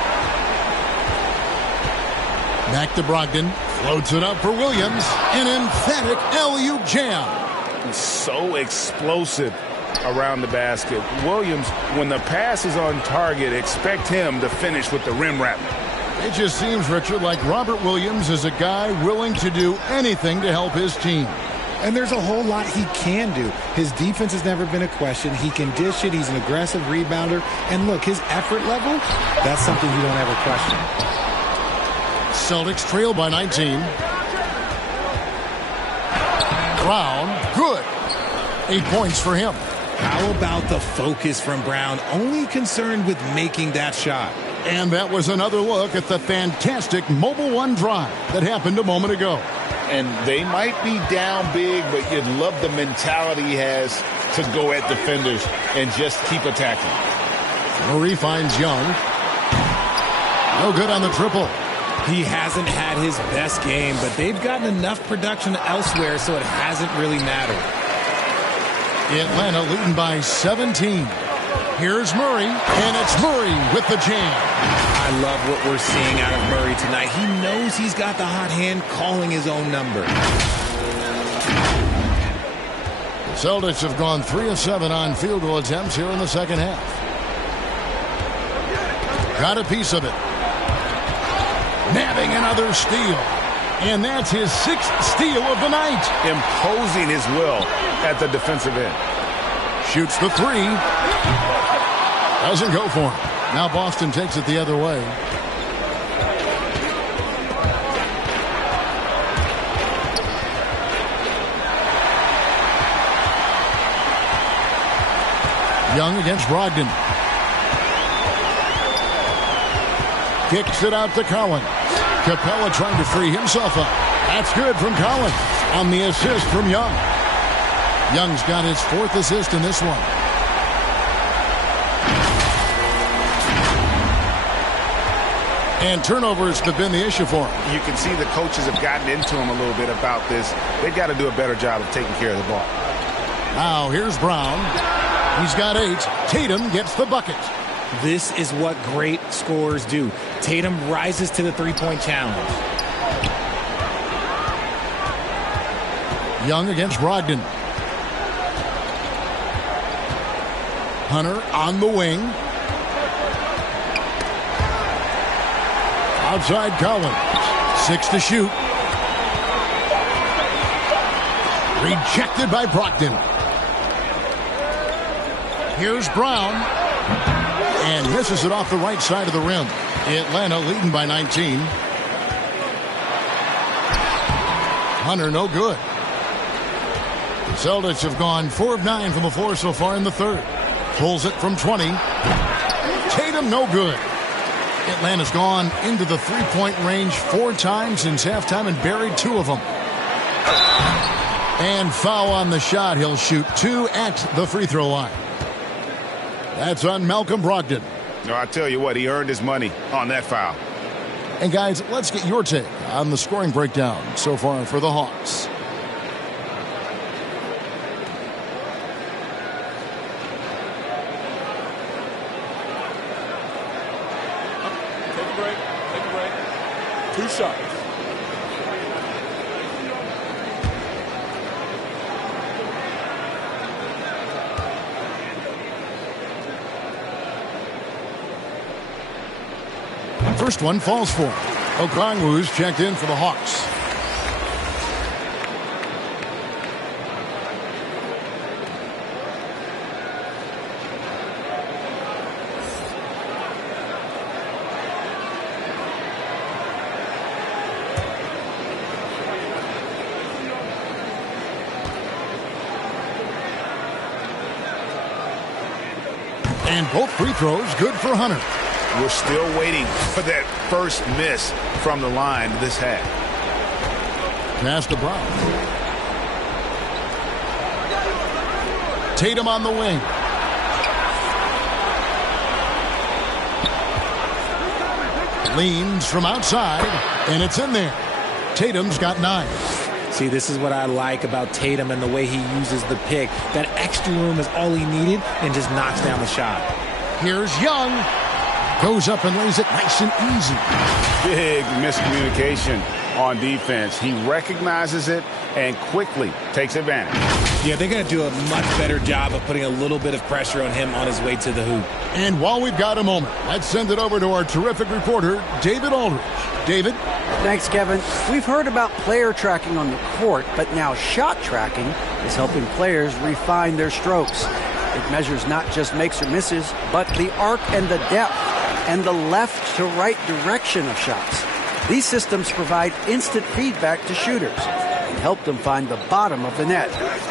Back to Brogdon. Floats it up for Williams. An emphatic LU jam. So explosive around the basket. Williams, when the pass is on target, expect him to finish with the rim wrap. It just seems, Richard, like Robert Williams is a guy willing to do anything to help his team. And there's a whole lot he can do. His defense has never been a question. He can dish it. He's an aggressive rebounder. And look, his effort level, that's something you don't ever question. Celtics trail by 19. Brown, good. 8 points for him. How about the focus from Brown? Only concerned with making that shot. And that was another look at the fantastic Mobile One drive that happened a moment ago. And they might be down big, but you'd love the mentality he has to go at defenders and just keep attacking. Murray finds Young. No good on the triple. He hasn't had his best game, but they've gotten enough production elsewhere, so it hasn't really mattered. Atlanta leading by 17. Here's Murray, and it's Murray with the jam. I love what we're seeing out of Murray tonight. He knows he's got the hot hand calling his own number. The Celtics have gone 3 of 7 on field goal attempts here in the second half. Got a piece of it. Nabbing another steal. And that's his 6th steal of the night. Imposing his will at the defensive end. Shoots the 3. Doesn't go for him. Now Boston takes it the other way. Young against Brogdon. Kicks it out to Collins. Capella trying to free himself up. That's good from Collins on the assist from Young. Young's got his 4th assist in this one. And turnovers have been the issue for him. You can see the coaches have gotten into him a little bit about this. They've got to do a better job of taking care of the ball. Now here's Brown. He's got 8. Tatum gets the bucket. This is what great scorers do. Tatum rises to the three-point challenge. Young against Brogdon. Hunter on the wing. Outside Collins. 6 to shoot. Rejected by Brogdon. Here's Brown. And misses it off the right side of the rim. Atlanta leading by 19. Hunter no good. The Celtics have gone 4 of 9 from the floor so far in the third. Pulls it from 20. Tatum no good. Atlanta's gone into the three-point range 4 times since halftime and buried 2 of them. And foul on the shot. He'll shoot 2 at the free throw line. That's on Malcolm Brogdon. No, I tell you what, he earned his money on that foul. And guys, let's get your take on the scoring breakdown so far for the Hawks. Take a break. 2 shots. First one falls for him. Okongwu's checked in for the Hawks. And both free throws good for Hunter. We're still waiting for that first miss from the line this half. Pass to Brown. Tatum on the wing. Leans from outside, and it's in there. Tatum's got 9. See, this is what I like about Tatum and the way he uses the pick. That extra room is all he needed and just knocks down the shot. Here's Young. Goes up and lays it nice and easy. Big miscommunication on defense. He recognizes it and quickly takes advantage. Yeah, they're going to do a much better job of putting a little bit of pressure on him on his way to the hoop. And while we've got a moment, let's send it over to our terrific reporter, David Aldridge. David? Thanks, Kevin. We've heard about player tracking on the court, but now shot tracking is helping players refine their strokes. It measures not just makes or misses, but the arc and the depth and the left to right direction of shots. These systems provide instant feedback to shooters and help them find the bottom of the net.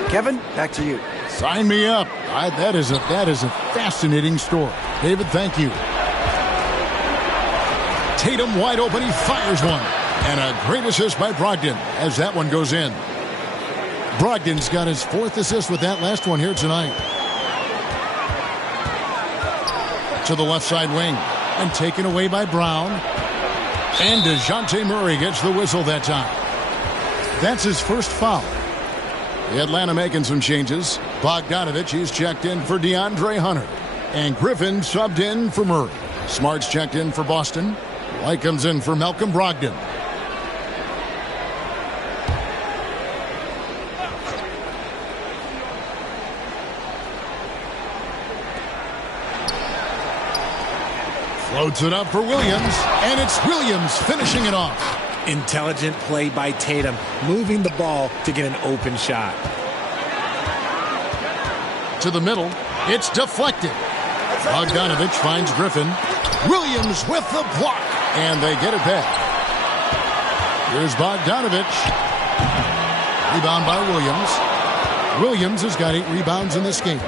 Kevin, back to you. Sign me up. That is a fascinating story. David, thank you. Tatum wide open. He fires one. And a great assist by Brogdon as that one goes in. Brogdon's got his 4th assist with that last one here tonight. To the left side wing. And taken away by Brown. And DeJounte Murray gets the whistle that time. That's his first foul. The Atlanta making some changes. Bogdanovich, he's checked in for DeAndre Hunter. And Griffin subbed in for Murray. Smart's checked in for Boston. White comes in for Malcolm Brogdon. Floats it up for Williams, and it's Williams finishing it off. Intelligent play by Tatum, moving the ball to get an open shot. To the middle, it's deflected. Bogdanovich finds Griffin. Williams with the block, and they get it back. Here's Bogdanovich. Rebound by Williams. Williams has got 8 rebounds in this game.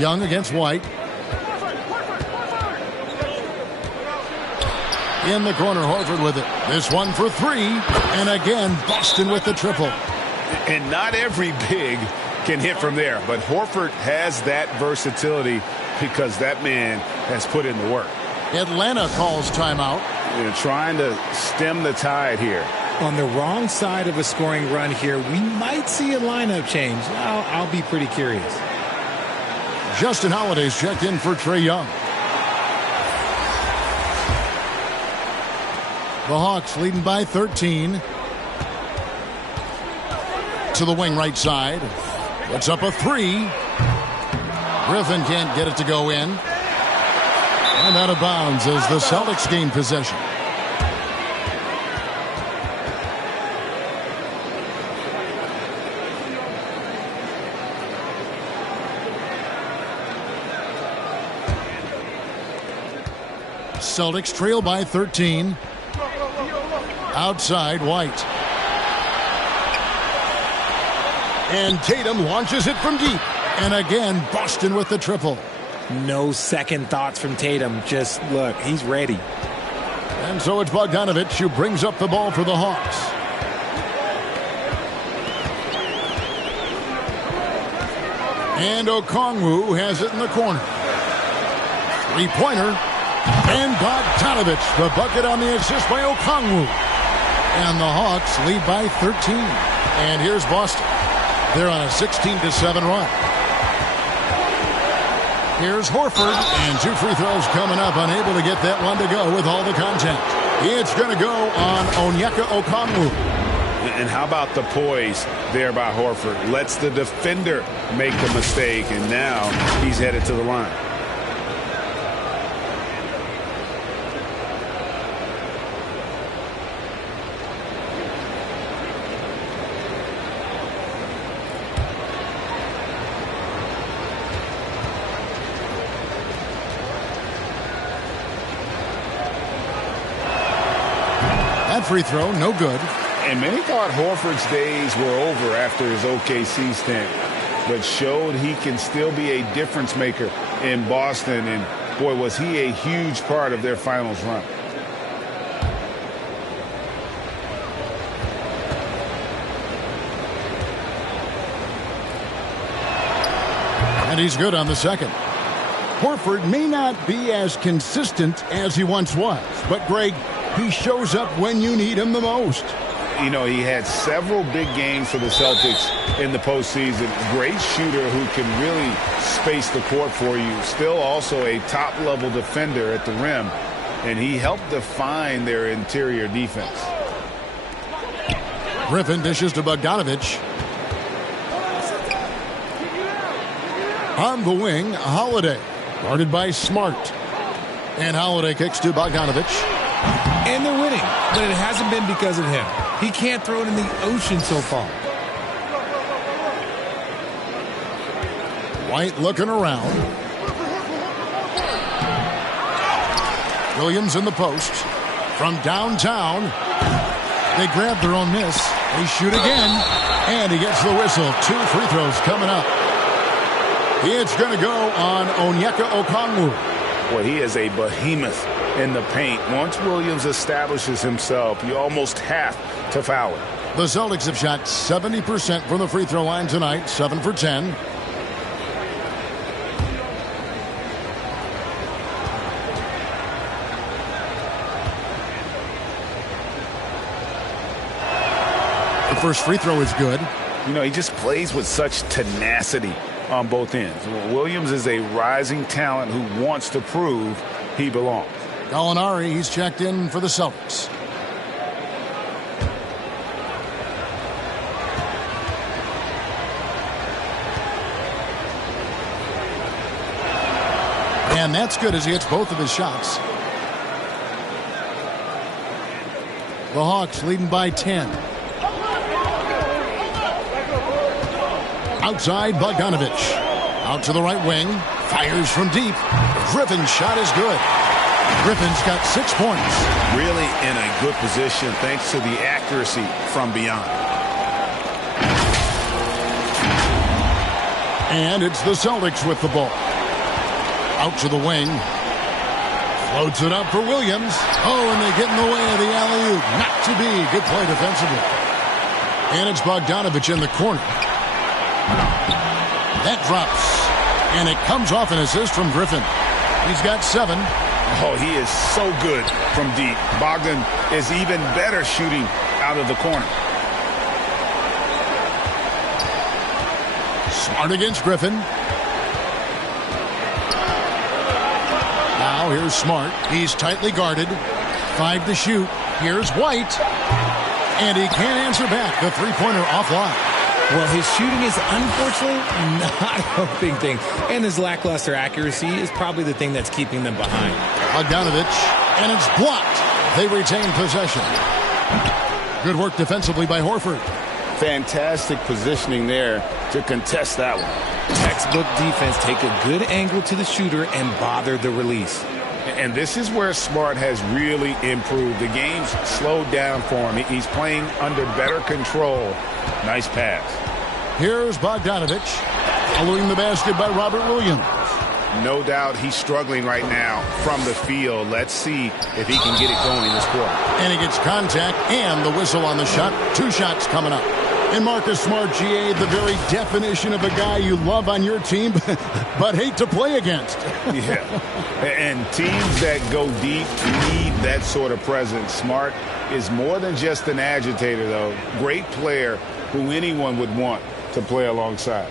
Young against White. In the corner, Horford with it. This one for 3. And again, Boston with the triple. And not every big can hit from there. But Horford has that versatility because that man has put in the work. Atlanta calls timeout. They're trying to stem the tide here. On the wrong side of a scoring run here, we might see a lineup change. I'll be pretty curious. Justin Holiday's checked in for Trae Young. The Hawks leading by 13. To the wing right side. Puts up a 3. Griffin can't get it to go in. And out of bounds as the Celtics gain possession. Celtics trail by 13. Outside, White. And Tatum launches it from deep. And again, Boston with the triple. No second thoughts from Tatum. Just look, he's ready. And so it's Bogdanovich who brings up the ball for the Hawks. And Okongwu has it in the corner. 3-pointer. And Bogdanovich, the bucket on the assist by Okongwu. And the Hawks lead by 13. And here's Boston. They're on a 16-7 run. Here's Horford, and 2 free throws coming up, unable to get that one to go with all the contact. It's going to go on Onyeka Okongwu. And how about the poise there by Horford? Lets the defender make the mistake, and now he's headed to the line. Free throw, no good. And many thought Horford's days were over after his OKC stint. but showed he can still be a difference maker in Boston. And, boy, was he a huge part of their finals run. And he's good on the second. Horford may not be as consistent as he once was, but, Greg, he shows up when you need him the most. You know, he had several big games for the Celtics in the postseason. Great shooter who can really space the court for you. Still also a top-level defender at the rim, and he helped define their interior defense. Griffin dishes to Bogdanovich. On the wing, Holiday, guarded by Smart. And Holiday kicks to Bogdanovich. And they're winning, but it hasn't been because of him. He can't throw it in the ocean so far. White looking around. Williams in the post. From downtown, they grab their own miss. They shoot again, and he gets the whistle. 2 free throws coming up. It's going to go on Onyeka Okongwu. Boy, he is a behemoth in the paint. Once Williams establishes himself, you almost have to foul him. The Celtics have shot 70% from the free throw line tonight, 7 for 10. The first free throw is good. You know, he just plays with such tenacity on both ends. Williams is a rising talent who wants to prove he belongs. Gallinari, he's checked in for the Celtics. And that's good as he hits both of his shots. The Hawks leading by 10. Outside, Bogdanovich. Out to the right wing. Fires from deep. Griffin's shot is good. Griffin's got 6 points. Really in a good position thanks to the accuracy from beyond. And it's the Celtics with the ball. Out to the wing. Floats it up for Williams. Oh, and they get in the way of the alley-oop. Not to be. Good play defensively. And it's Bogdanovich in the corner. That drops. And it comes off an assist from Griffin. He's got 7. Oh, he is so good from deep. Bogdan is even better shooting out of the corner. Smart against Griffin. Now here's Smart. He's tightly guarded. 5 to shoot. Here's White. And he can't answer back. The three-pointer offline. Well, his shooting is unfortunately not helping things. And his lackluster accuracy is probably the thing that's keeping them behind. Bogdanovich, and it's blocked. They retain possession. Good work defensively by Horford. Fantastic positioning there to contest that one. Textbook defense. Take a good angle to the shooter and bother the release. And this is where Smart has really improved. The game's slowed down for him. He's playing under better control. Nice pass. Here's Bogdanovich. Following the basket by Robert Williams. No doubt he's struggling right now from the field. Let's see if he can get it going this quarter. And he gets contact and the whistle on the shot. 2 shots coming up. And Marcus Smart, GA, the very definition of a guy you love on your team, but hate to play against. Yeah. And teams that go deep need that sort of presence. Smart is more than just an agitator, though. Great player who anyone would want to play alongside.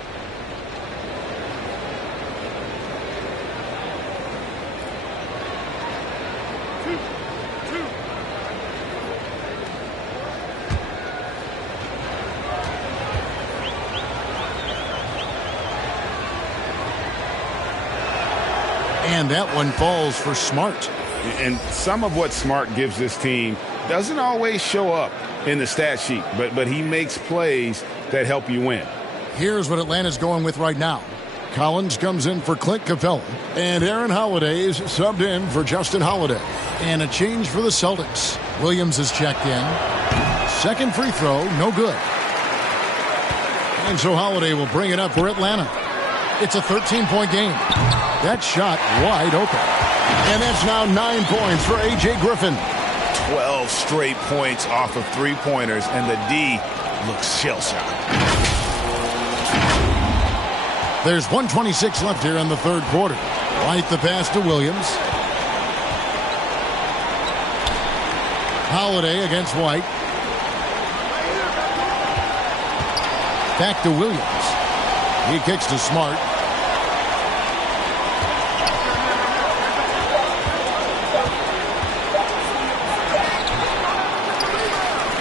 And that one falls for Smart. And some of what Smart gives this team doesn't always show up in the stat sheet, but he makes plays that help you win. Here's what Atlanta's going with right now. Collins comes in for Clint Capella, and Aaron Holiday is subbed in for Justin Holiday. And a change for the Celtics. Williams is checked in. Second free throw, no good. And so Holiday will bring it up for Atlanta. It's a 13-point game. That shot wide open. And that's now 9 points for A.J. Griffin. 12 straight points off of three-pointers, and the D looks shell-shocked. There's 1:26 left here in the third quarter. White the pass to Williams. Holiday against White. Back to Williams. He kicks to Smart.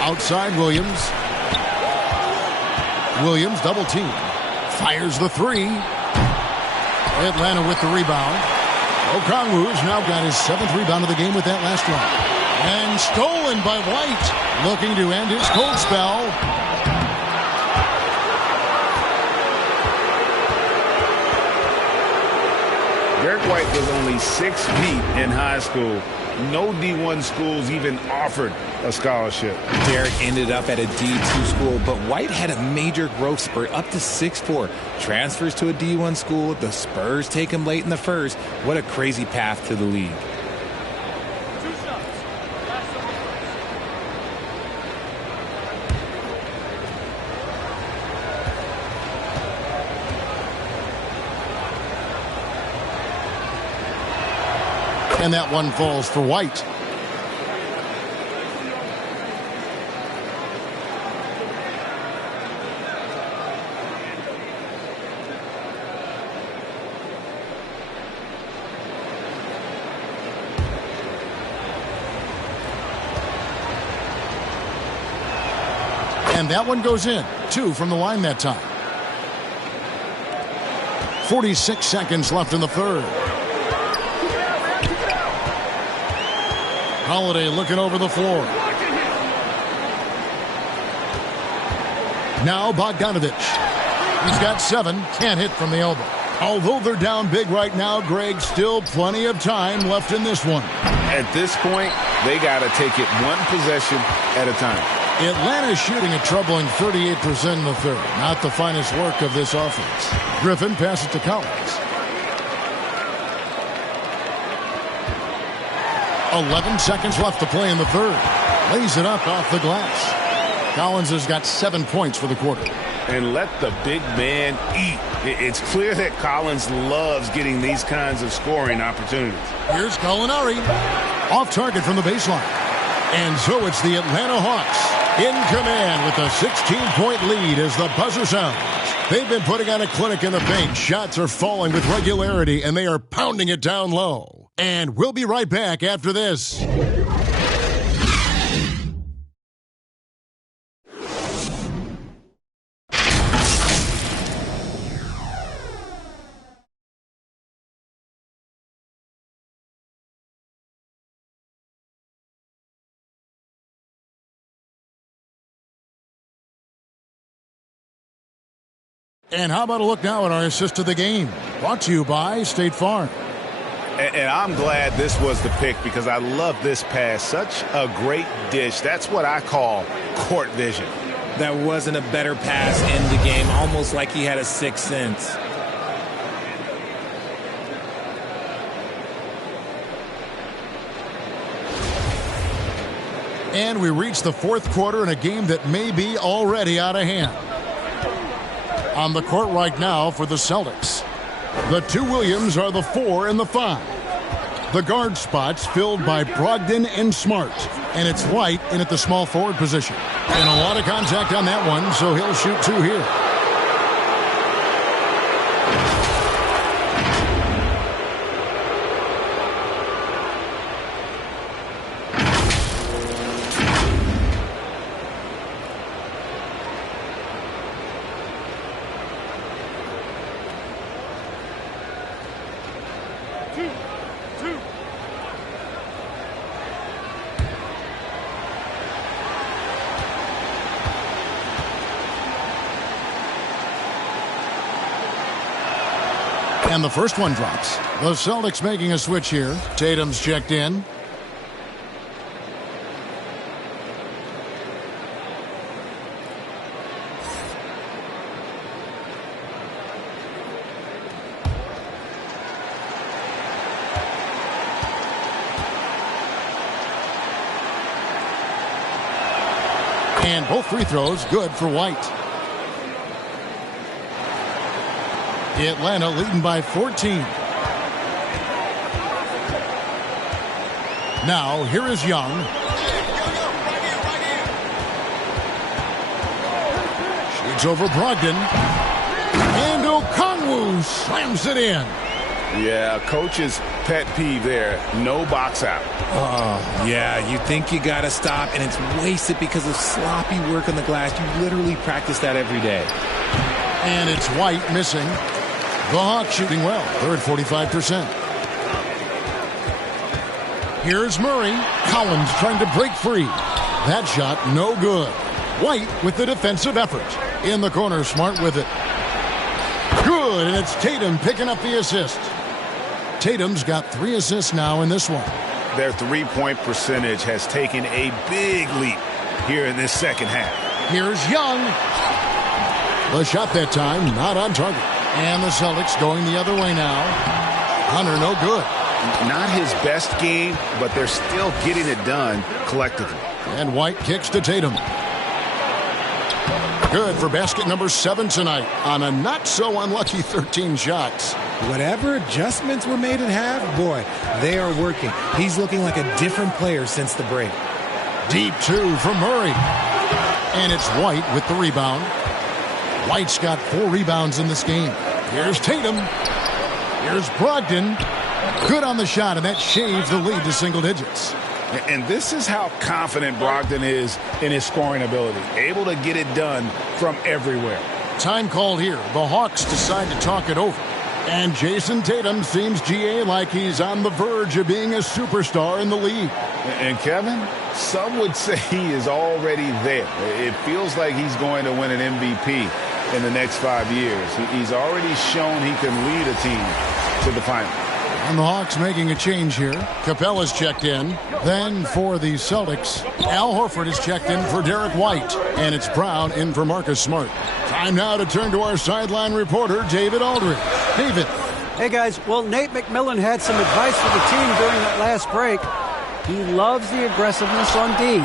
Outside Williams. Williams double team. Fires the three. Atlanta with the rebound. Okongwu's now got his 7th rebound of the game with that last one. And stolen by White. Looking to end his cold spell. Derek White was only 6 feet in high school. No D1 schools even offered a scholarship. Derek ended up at a D2 school, but White had a major growth spurt up to 6'4". Transfers to a D1 school. The Spurs take him late in the first. What a crazy path to the league. And that one falls for White. And that one goes in. 2 from the line that time. 46 seconds left in the third. Holiday looking over the floor. Now Bogdanovich. He's got 7. Can't hit from the elbow. Although they're down big right now, Greg, still plenty of time left in this one. At this point, they got to take it one possession at a time. Atlanta's shooting a troubling 38% in the third. Not the finest work of this offense. Griffin passes to Collins. 11 seconds left to play in the third. Lays it up off the glass. Collins has got 7 points for the quarter. And let the big man eat. It's clear that Collins loves getting these kinds of scoring opportunities. Here's Gallinari. Off target from the baseline. And so it's the Atlanta Hawks in command with a 16-point lead as the buzzer sounds. They've been putting on a clinic in the paint. Shots are falling with regularity, and they are pounding it down low. And we'll be right back after this. And how about a look now at our assist of the game? Brought to you by State Farm. And I'm glad this was the pick because I love this pass. Such a great dish. That's what I call court vision. That wasn't a better pass in the game, almost like he had a sixth sense. And we reach the fourth quarter in a game that may be already out of hand. On the court right now for the Celtics. The 2 Williams are the 4 and the 5. The guard spots filled by Brogdon and Smart. And it's White in at the small forward position. And a lot of contact on that one, so he'll shoot 2 here. And the first one drops. The Celtics making a switch here. Tatum's checked in. And both free throws good for White. Atlanta leading by 14. Now, here is Young. Shoots over Brogdon. And Okongwu slams it in. Yeah, coach's pet peeve there. No box out. Oh, yeah, you think you got to stop, and it's wasted because of sloppy work on the glass. You literally practice that every day. And it's White missing. The Hawks shooting well. They're at 45%. Here's Murray. Collins trying to break free. That shot no good. White with the defensive effort. In the corner, Smart with it. Good, and it's Tatum picking up the assist. Tatum's got 3 assists now in this one. Their three-point percentage has taken a big leap here in this second half. Here's Young. The shot that time, not on target. And the Celtics going the other way now. Hunter, no good. Not his best game, but they're still getting it done collectively. And White kicks to Tatum. Good for basket number 7 tonight on a not-so-unlucky 13 shots. Whatever adjustments were made at half, boy, they are working. He's looking like a different player since the break. Deep 2 from Murray. And it's White with the rebound. White's got 4 rebounds in this game. Here's Tatum. Here's Brogdon. Good on the shot, and that shaves the lead to single digits. And this is how confident Brogdon is in his scoring ability. Able to get it done from everywhere. Time called here. The Hawks decide to talk it over. And Jason Tatum seems, GA, like he's on the verge of being a superstar in the league. And Kevin, some would say he is already there. It feels like he's going to win an MVP in the next 5 years. He's already shown he can lead a team to the final. And the Hawks making a change here. Capella's checked in. Then for the Celtics, Al Horford is checked in for Derek White. And it's Brown in for Marcus Smart. Time now to turn to our sideline reporter, David Aldridge. David. Hey, guys. Well, Nate McMillan had some advice for the team during that last break. He loves the aggressiveness on D.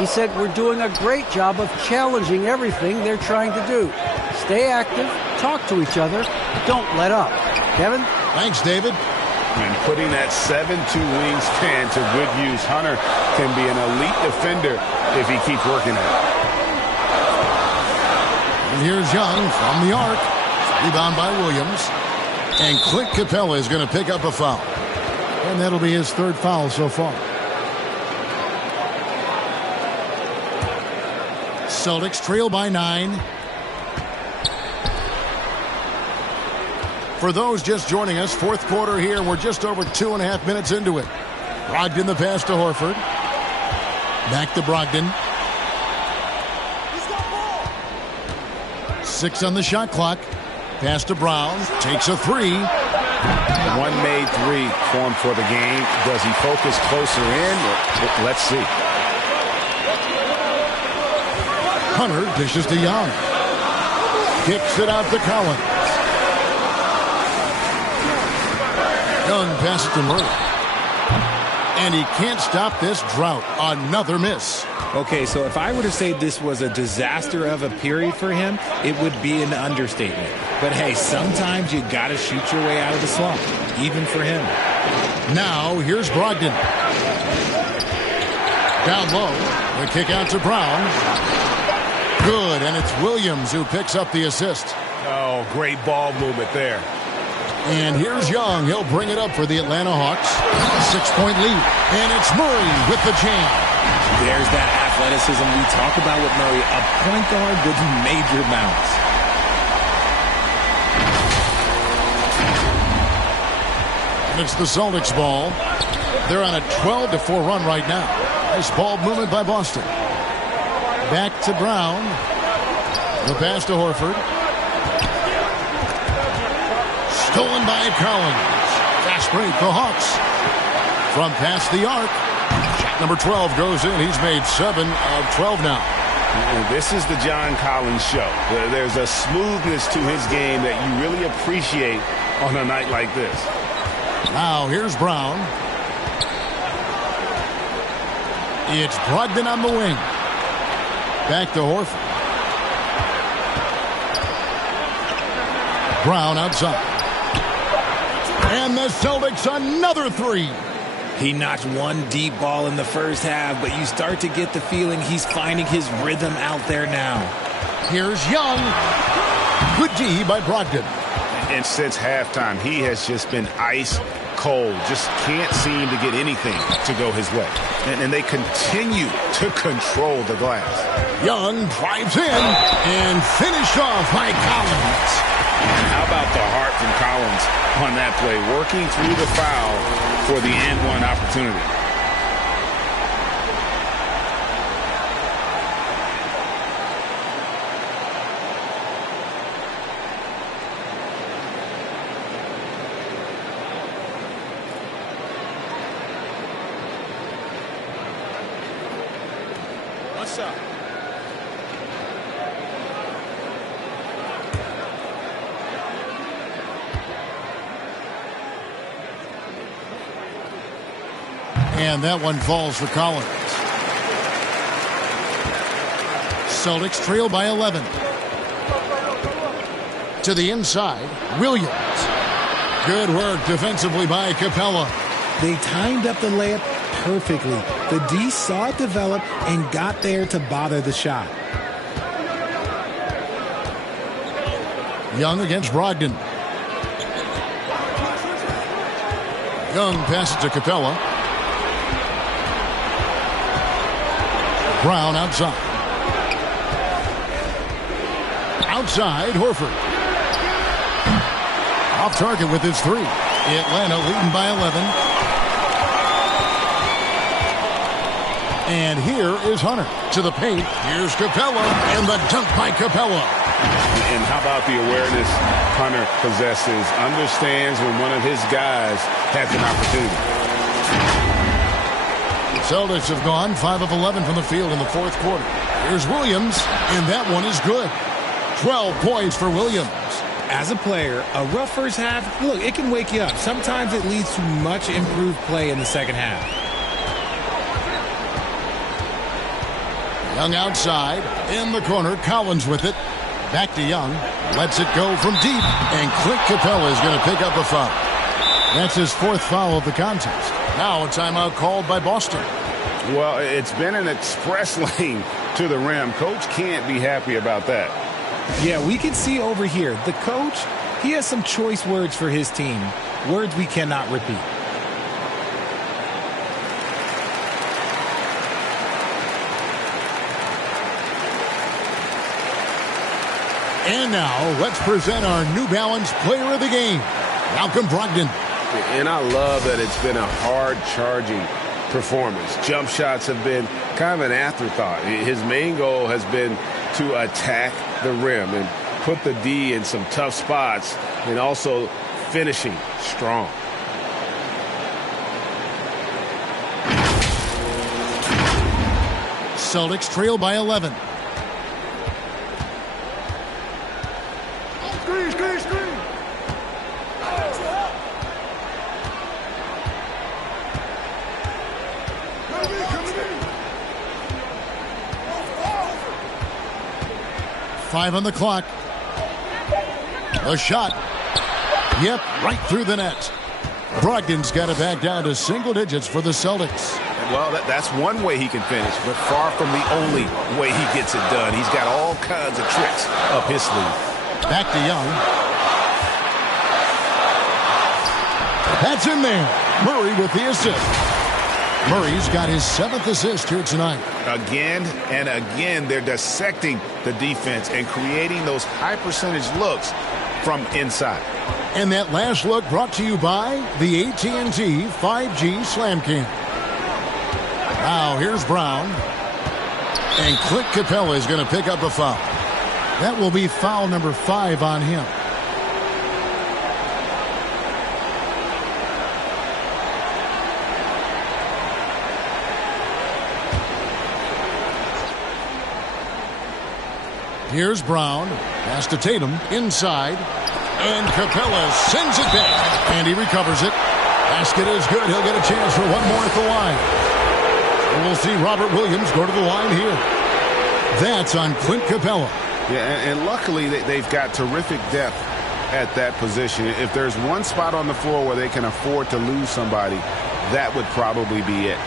He said, we're doing a great job of challenging everything they're trying to do. Stay active, talk to each other, don't let up. Kevin? Thanks, David. And putting that 7'2" wingspan to good use, Hunter can be an elite defender if he keeps working at it. And here's Young from the arc. Rebound by Williams. And Clint Capella is going to pick up a foul. And that'll be his 3rd foul so far. Celtics trail by 9. For those just joining us, 4th quarter here. We're just over 2.5 minutes into it. Brogdon the pass to Horford. Back to Brogdon. 6 on the shot clock. Pass to Brown. Takes a 3. One made 3 formed for the game. Does he focus closer in? Let's see. Hunter dishes to Young. Kicks it out to Collins. Young passes to Murray. And he can't stop this drought. Another miss. Okay, so if I were to say this was a disaster of a period for him, it would be an understatement. But hey, sometimes you got to shoot your way out of the slump, even for him. Now, here's Brogdon. Down low. The kick out to Brown. Good, and it's Williams who picks up the assist. Oh, great ball movement there. And here's Young. He'll bring it up for the Atlanta Hawks. 6-point lead. And it's Murray with the jam. There's that athleticism we talk about with Murray. A point guard with major bounce. And it's the Celtics ball. They're on a 12-4 run right now. Nice ball movement by Boston. Back to Brown. The pass to Horford. Stolen by Collins. Fast break, the Hawks. From past the arc. Shot number 12 goes in. He's made 7 of 12 now. This is the John Collins show. There's a smoothness to his game that you really appreciate on a night like this. Now here's Brown. It's Brogdon on the wing. Back to Horford. Brown outside. And the Celtics another three. He notched one deep ball in the first half, but you start to get the feeling he's finding his rhythm out there now. Here's Young. Good D by Brogdon. And since halftime, he has just been ice cold. Just can't seem to get anything to go his way. And they continue to control the glass. Young drives in and finished off by Collins. And how about the heart from Collins on that play, working through the foul for the and-one opportunity. What's up? And that one falls for Collins. Celtics trail by 11. To the inside, Williams. Good work defensively by Capella. They timed up the layup perfectly. The D saw it develop and got there to bother the shot. Young against Brogdon. Young passes to Capella. Brown outside. Outside, Horford. Off target with his three. Atlanta leading by 11. And here is Hunter to the paint. Here's Capella, and the dunk by Capella. And how about the awareness Hunter possesses? Understands when one of his guys has an opportunity. Celtics have gone 5 of 11 from the field in the fourth quarter. Here's Williams, and that one is good. 12 points for Williams. As a player, a rough first half, look, it can wake you up. Sometimes it leads to much improved play in the second half. Young outside, in the corner, Collins with it. Back to Young, lets it go from deep, and Clint Capella is going to pick up a foul. That's his fourth foul of the contest. Now a timeout called by Boston. Well, it's been an express lane to the rim. Coach can't be happy about that. Yeah, we can see over here, the coach, he has some choice words for his team. Words we cannot repeat. And now, let's present our New Balance Player of the Game, Malcolm Brogdon. And I love that it's been a hard-charging performance. Jump shots have been kind of an afterthought. His main goal has been to attack the rim and put the D in some tough spots and also finishing strong. Celtics trail by 11. Screen. 5 on the clock. A shot. Yep, right through the net. Brogdon's got it back down to single digits for the Celtics. Well, that's one way he can finish, but far from the only way he gets it done. He's got all kinds of tricks up his sleeve. Back to Young. That's in there. Murray with the assist. Murray's got his 7th assist here tonight. Again and again, they're dissecting the defense and creating those high-percentage looks from inside. And that last look brought to you by the AT&T 5G Slam Cam. Now here's Brown. And Clint Capella is going to pick up a foul. That will be foul number 5 on him. Here's Brown. Pass to Tatum. Inside. And Capella sends it back. And he recovers it. Basket is good. He'll get a chance for one more at the line. And we'll see Robert Williams go to the line here. That's on Clint Capella. Yeah, and luckily they've got terrific depth at that position. If there's one spot on the floor where they can afford to lose somebody, that would probably be it.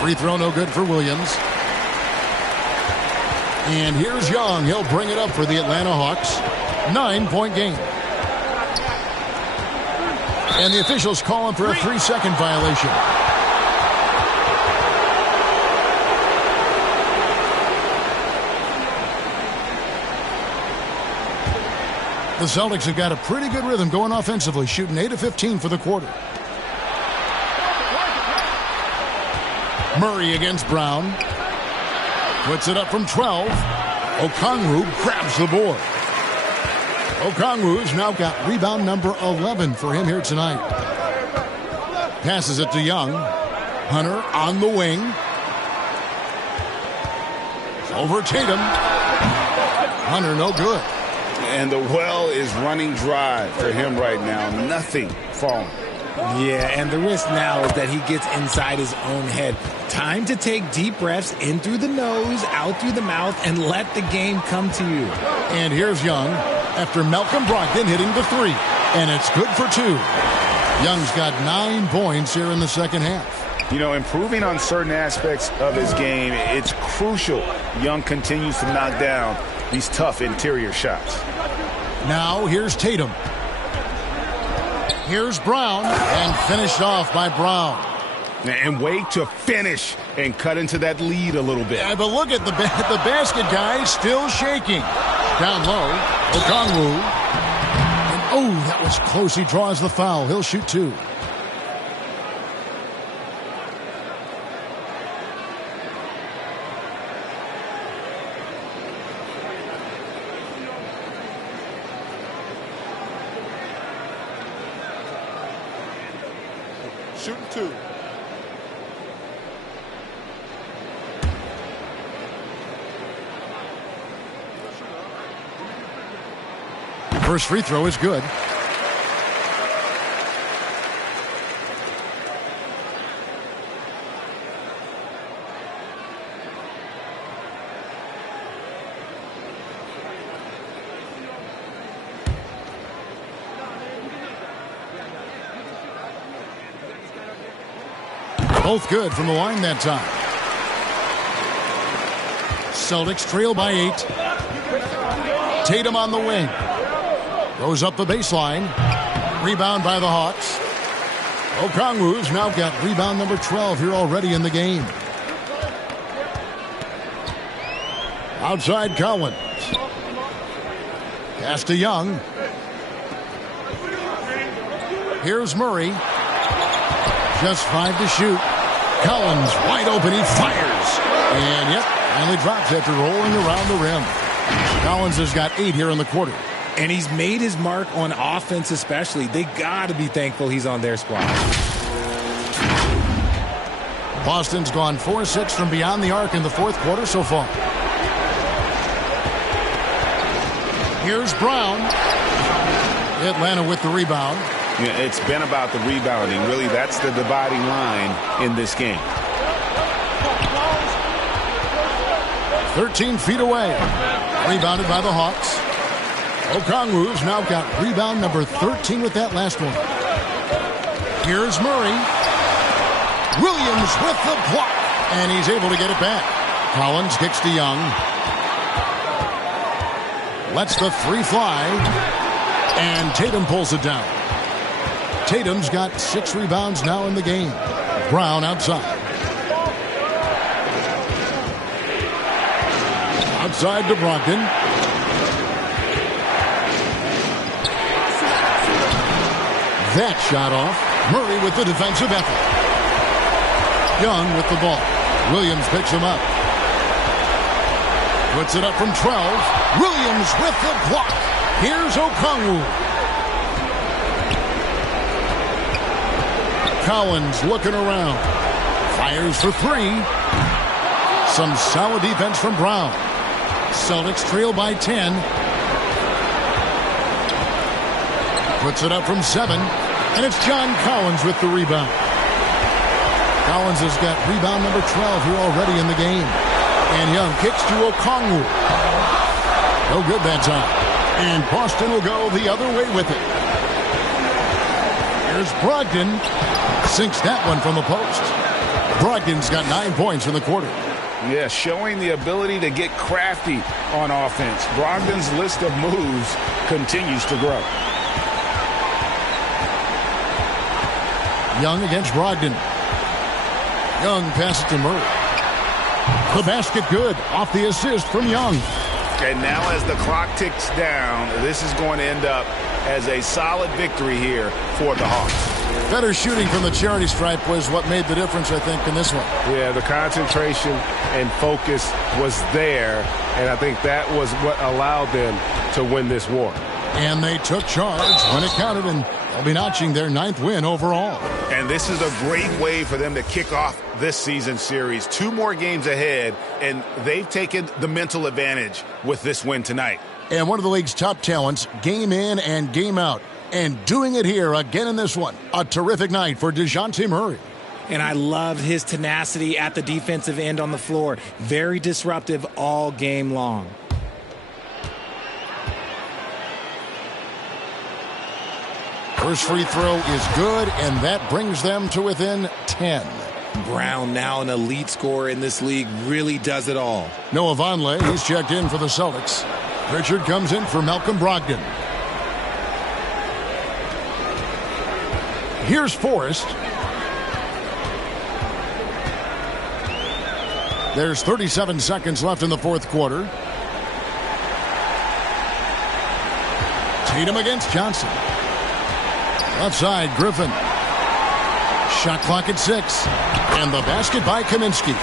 Free throw no good for Williams. And here's Young. He'll bring it up for the Atlanta Hawks. 9-point game. And the officials call him for a 3-second violation. The Celtics have got a pretty good rhythm going offensively, shooting 8 of 15 for the quarter. Murray against Brown. Puts it up from 12. Okongwu grabs the board. Okongwu's now got rebound number 11 for him here tonight. Passes it to Young. Hunter on the wing. Over Tatum. Hunter no good. And the well is running dry for him right now. Nothing falling. Yeah, and the risk now is that he gets inside his own head. Time to take deep breaths in through the nose, out through the mouth, and let the game come to you. And here's Young after Malcolm Brogdon hitting the three. And it's good for 2. Young's got 9 points here in the second half. You know, improving on certain aspects of his game, it's crucial Young continues to knock down these tough interior shots. Now here's Tatum. Here's Brown, and finished off by Brown. And wait to finish and cut into that lead a little bit. Yeah, but look at the basket guy still shaking. Down low, Okongwu. And oh, that was close. He draws the foul. He'll shoot 2. Shooting 2. First free throw is good. Both good from the line that time. Celtics trail by 8. Tatum on the wing. Goes up the baseline. Rebound by the Hawks. Okongwu's now got rebound number 12 here already in the game. Outside Collins. Pass to Young. Here's Murray. Just 5 to shoot. Collins wide open. He fires. And yep, finally drops after rolling around the rim. Collins has got 8 here in the quarter. And he's made his mark on offense especially. They got to be thankful he's on their squad. Boston's gone 4-6 from beyond the arc in the fourth quarter so far. Here's Brown. Atlanta with the rebound. Yeah, it's been about the rebounding. Really, that's the dividing line in this game. 13 feet away. Rebounded by the Hawks. Okongwu's now got rebound number 13 with that last one. Here's Murray. Williams with the block. And he's able to get it back. Collins kicks to Young. Lets the 3 fly. And Tatum pulls it down. Tatum's got 6 rebounds now in the game. Brown outside. Outside to Brogdon. That shot off. Murray with the defensive effort. Young with the ball. Williams picks him up. Puts it up from 12. Williams with the block. Here's Okongwu. Collins looking around. Fires for 3. Some solid defense from Brown. Celtics trail by 10. Puts it up from 7. And it's John Collins with the rebound. Collins has got rebound number 12 here already in the game. And Young kicks to Okongwu. No good that time. And Boston will go the other way with it. Here's Brogdon. Sinks that one from the post. Brogdon's got 9 points in the quarter. Yeah, showing the ability to get crafty on offense. Brogdon's list of moves continues to grow. Young against Brogdon. Young passes to Murray. The basket good. Off the assist from Young. And now as the clock ticks down, this is going to end up as a solid victory here for the Hawks. Better shooting from the charity stripe was what made the difference, I think, in this one. Yeah, the concentration and focus was there, and I think that was what allowed them to win this war. And they took charge when it counted, and they'll be notching their 9th win overall. And this is a great way for them to kick off this season series. 2 more games ahead, and they've taken the mental advantage with this win tonight. And one of the league's top talents, game in and game out. And doing it here again in this one. A terrific night for DeJounte Murray. And I loved his tenacity at the defensive end on the floor. Very disruptive all game long. First free throw is good, and that brings them to within 10. Brown, now an elite scorer in this league, really does it all. Noah Vonleh, he's checked in for the Celtics. Richard comes in for Malcolm Brogdon. Here's Forrest. There's 37 seconds left in the fourth quarter. Tatum against Johnson. Left side, Griffin. Shot clock at 6. And the basket by Kaminsky.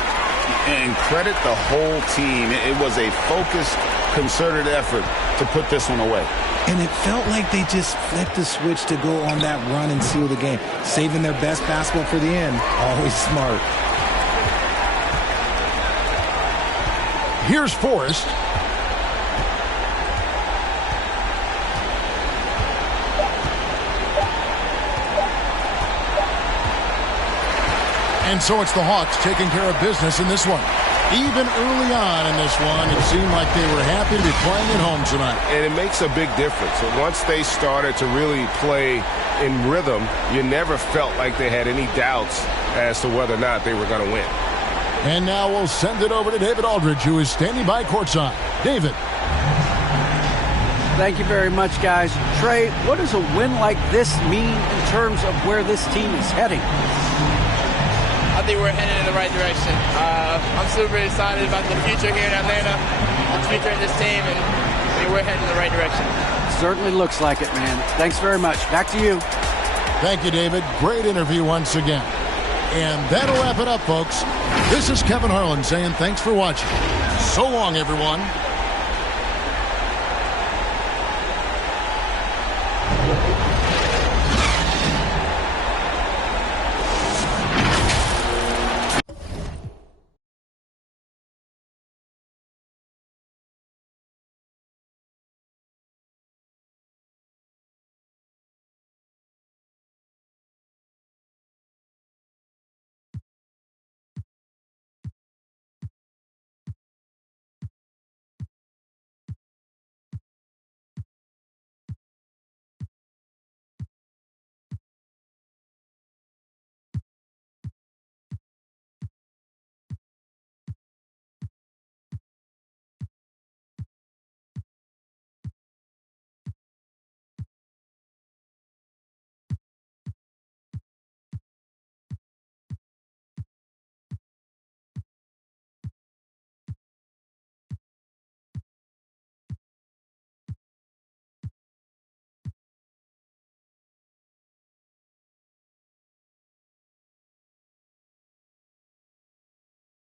And credit the whole team. It was a focused, concerted effort to put this one away. And it felt like they just flipped the switch to go on that run and seal the game. Saving their best basketball for the end. Always smart. Here's Forrest. And so it's the Hawks taking care of business in this one. Even early on in this one, it seemed like they were happy to be playing at home tonight. And it makes a big difference. Once they started to really play in rhythm, you never felt like they had any doubts as to whether or not they were going to win. And now we'll send it over to David Aldridge, who is standing by courtside. David. Thank you very much, guys. Trey, what does a win like this mean in terms of where this team is heading? I think we're headed in the right direction. I'm super excited about the future here in Atlanta, the future of this team, and I mean, we're headed in the right direction. Certainly looks like it, man. Thanks very much. Back to you. Thank you, David. Great interview once again. And that'll wrap it up, folks. This is Kevin Harlan saying thanks for watching. So long, everyone.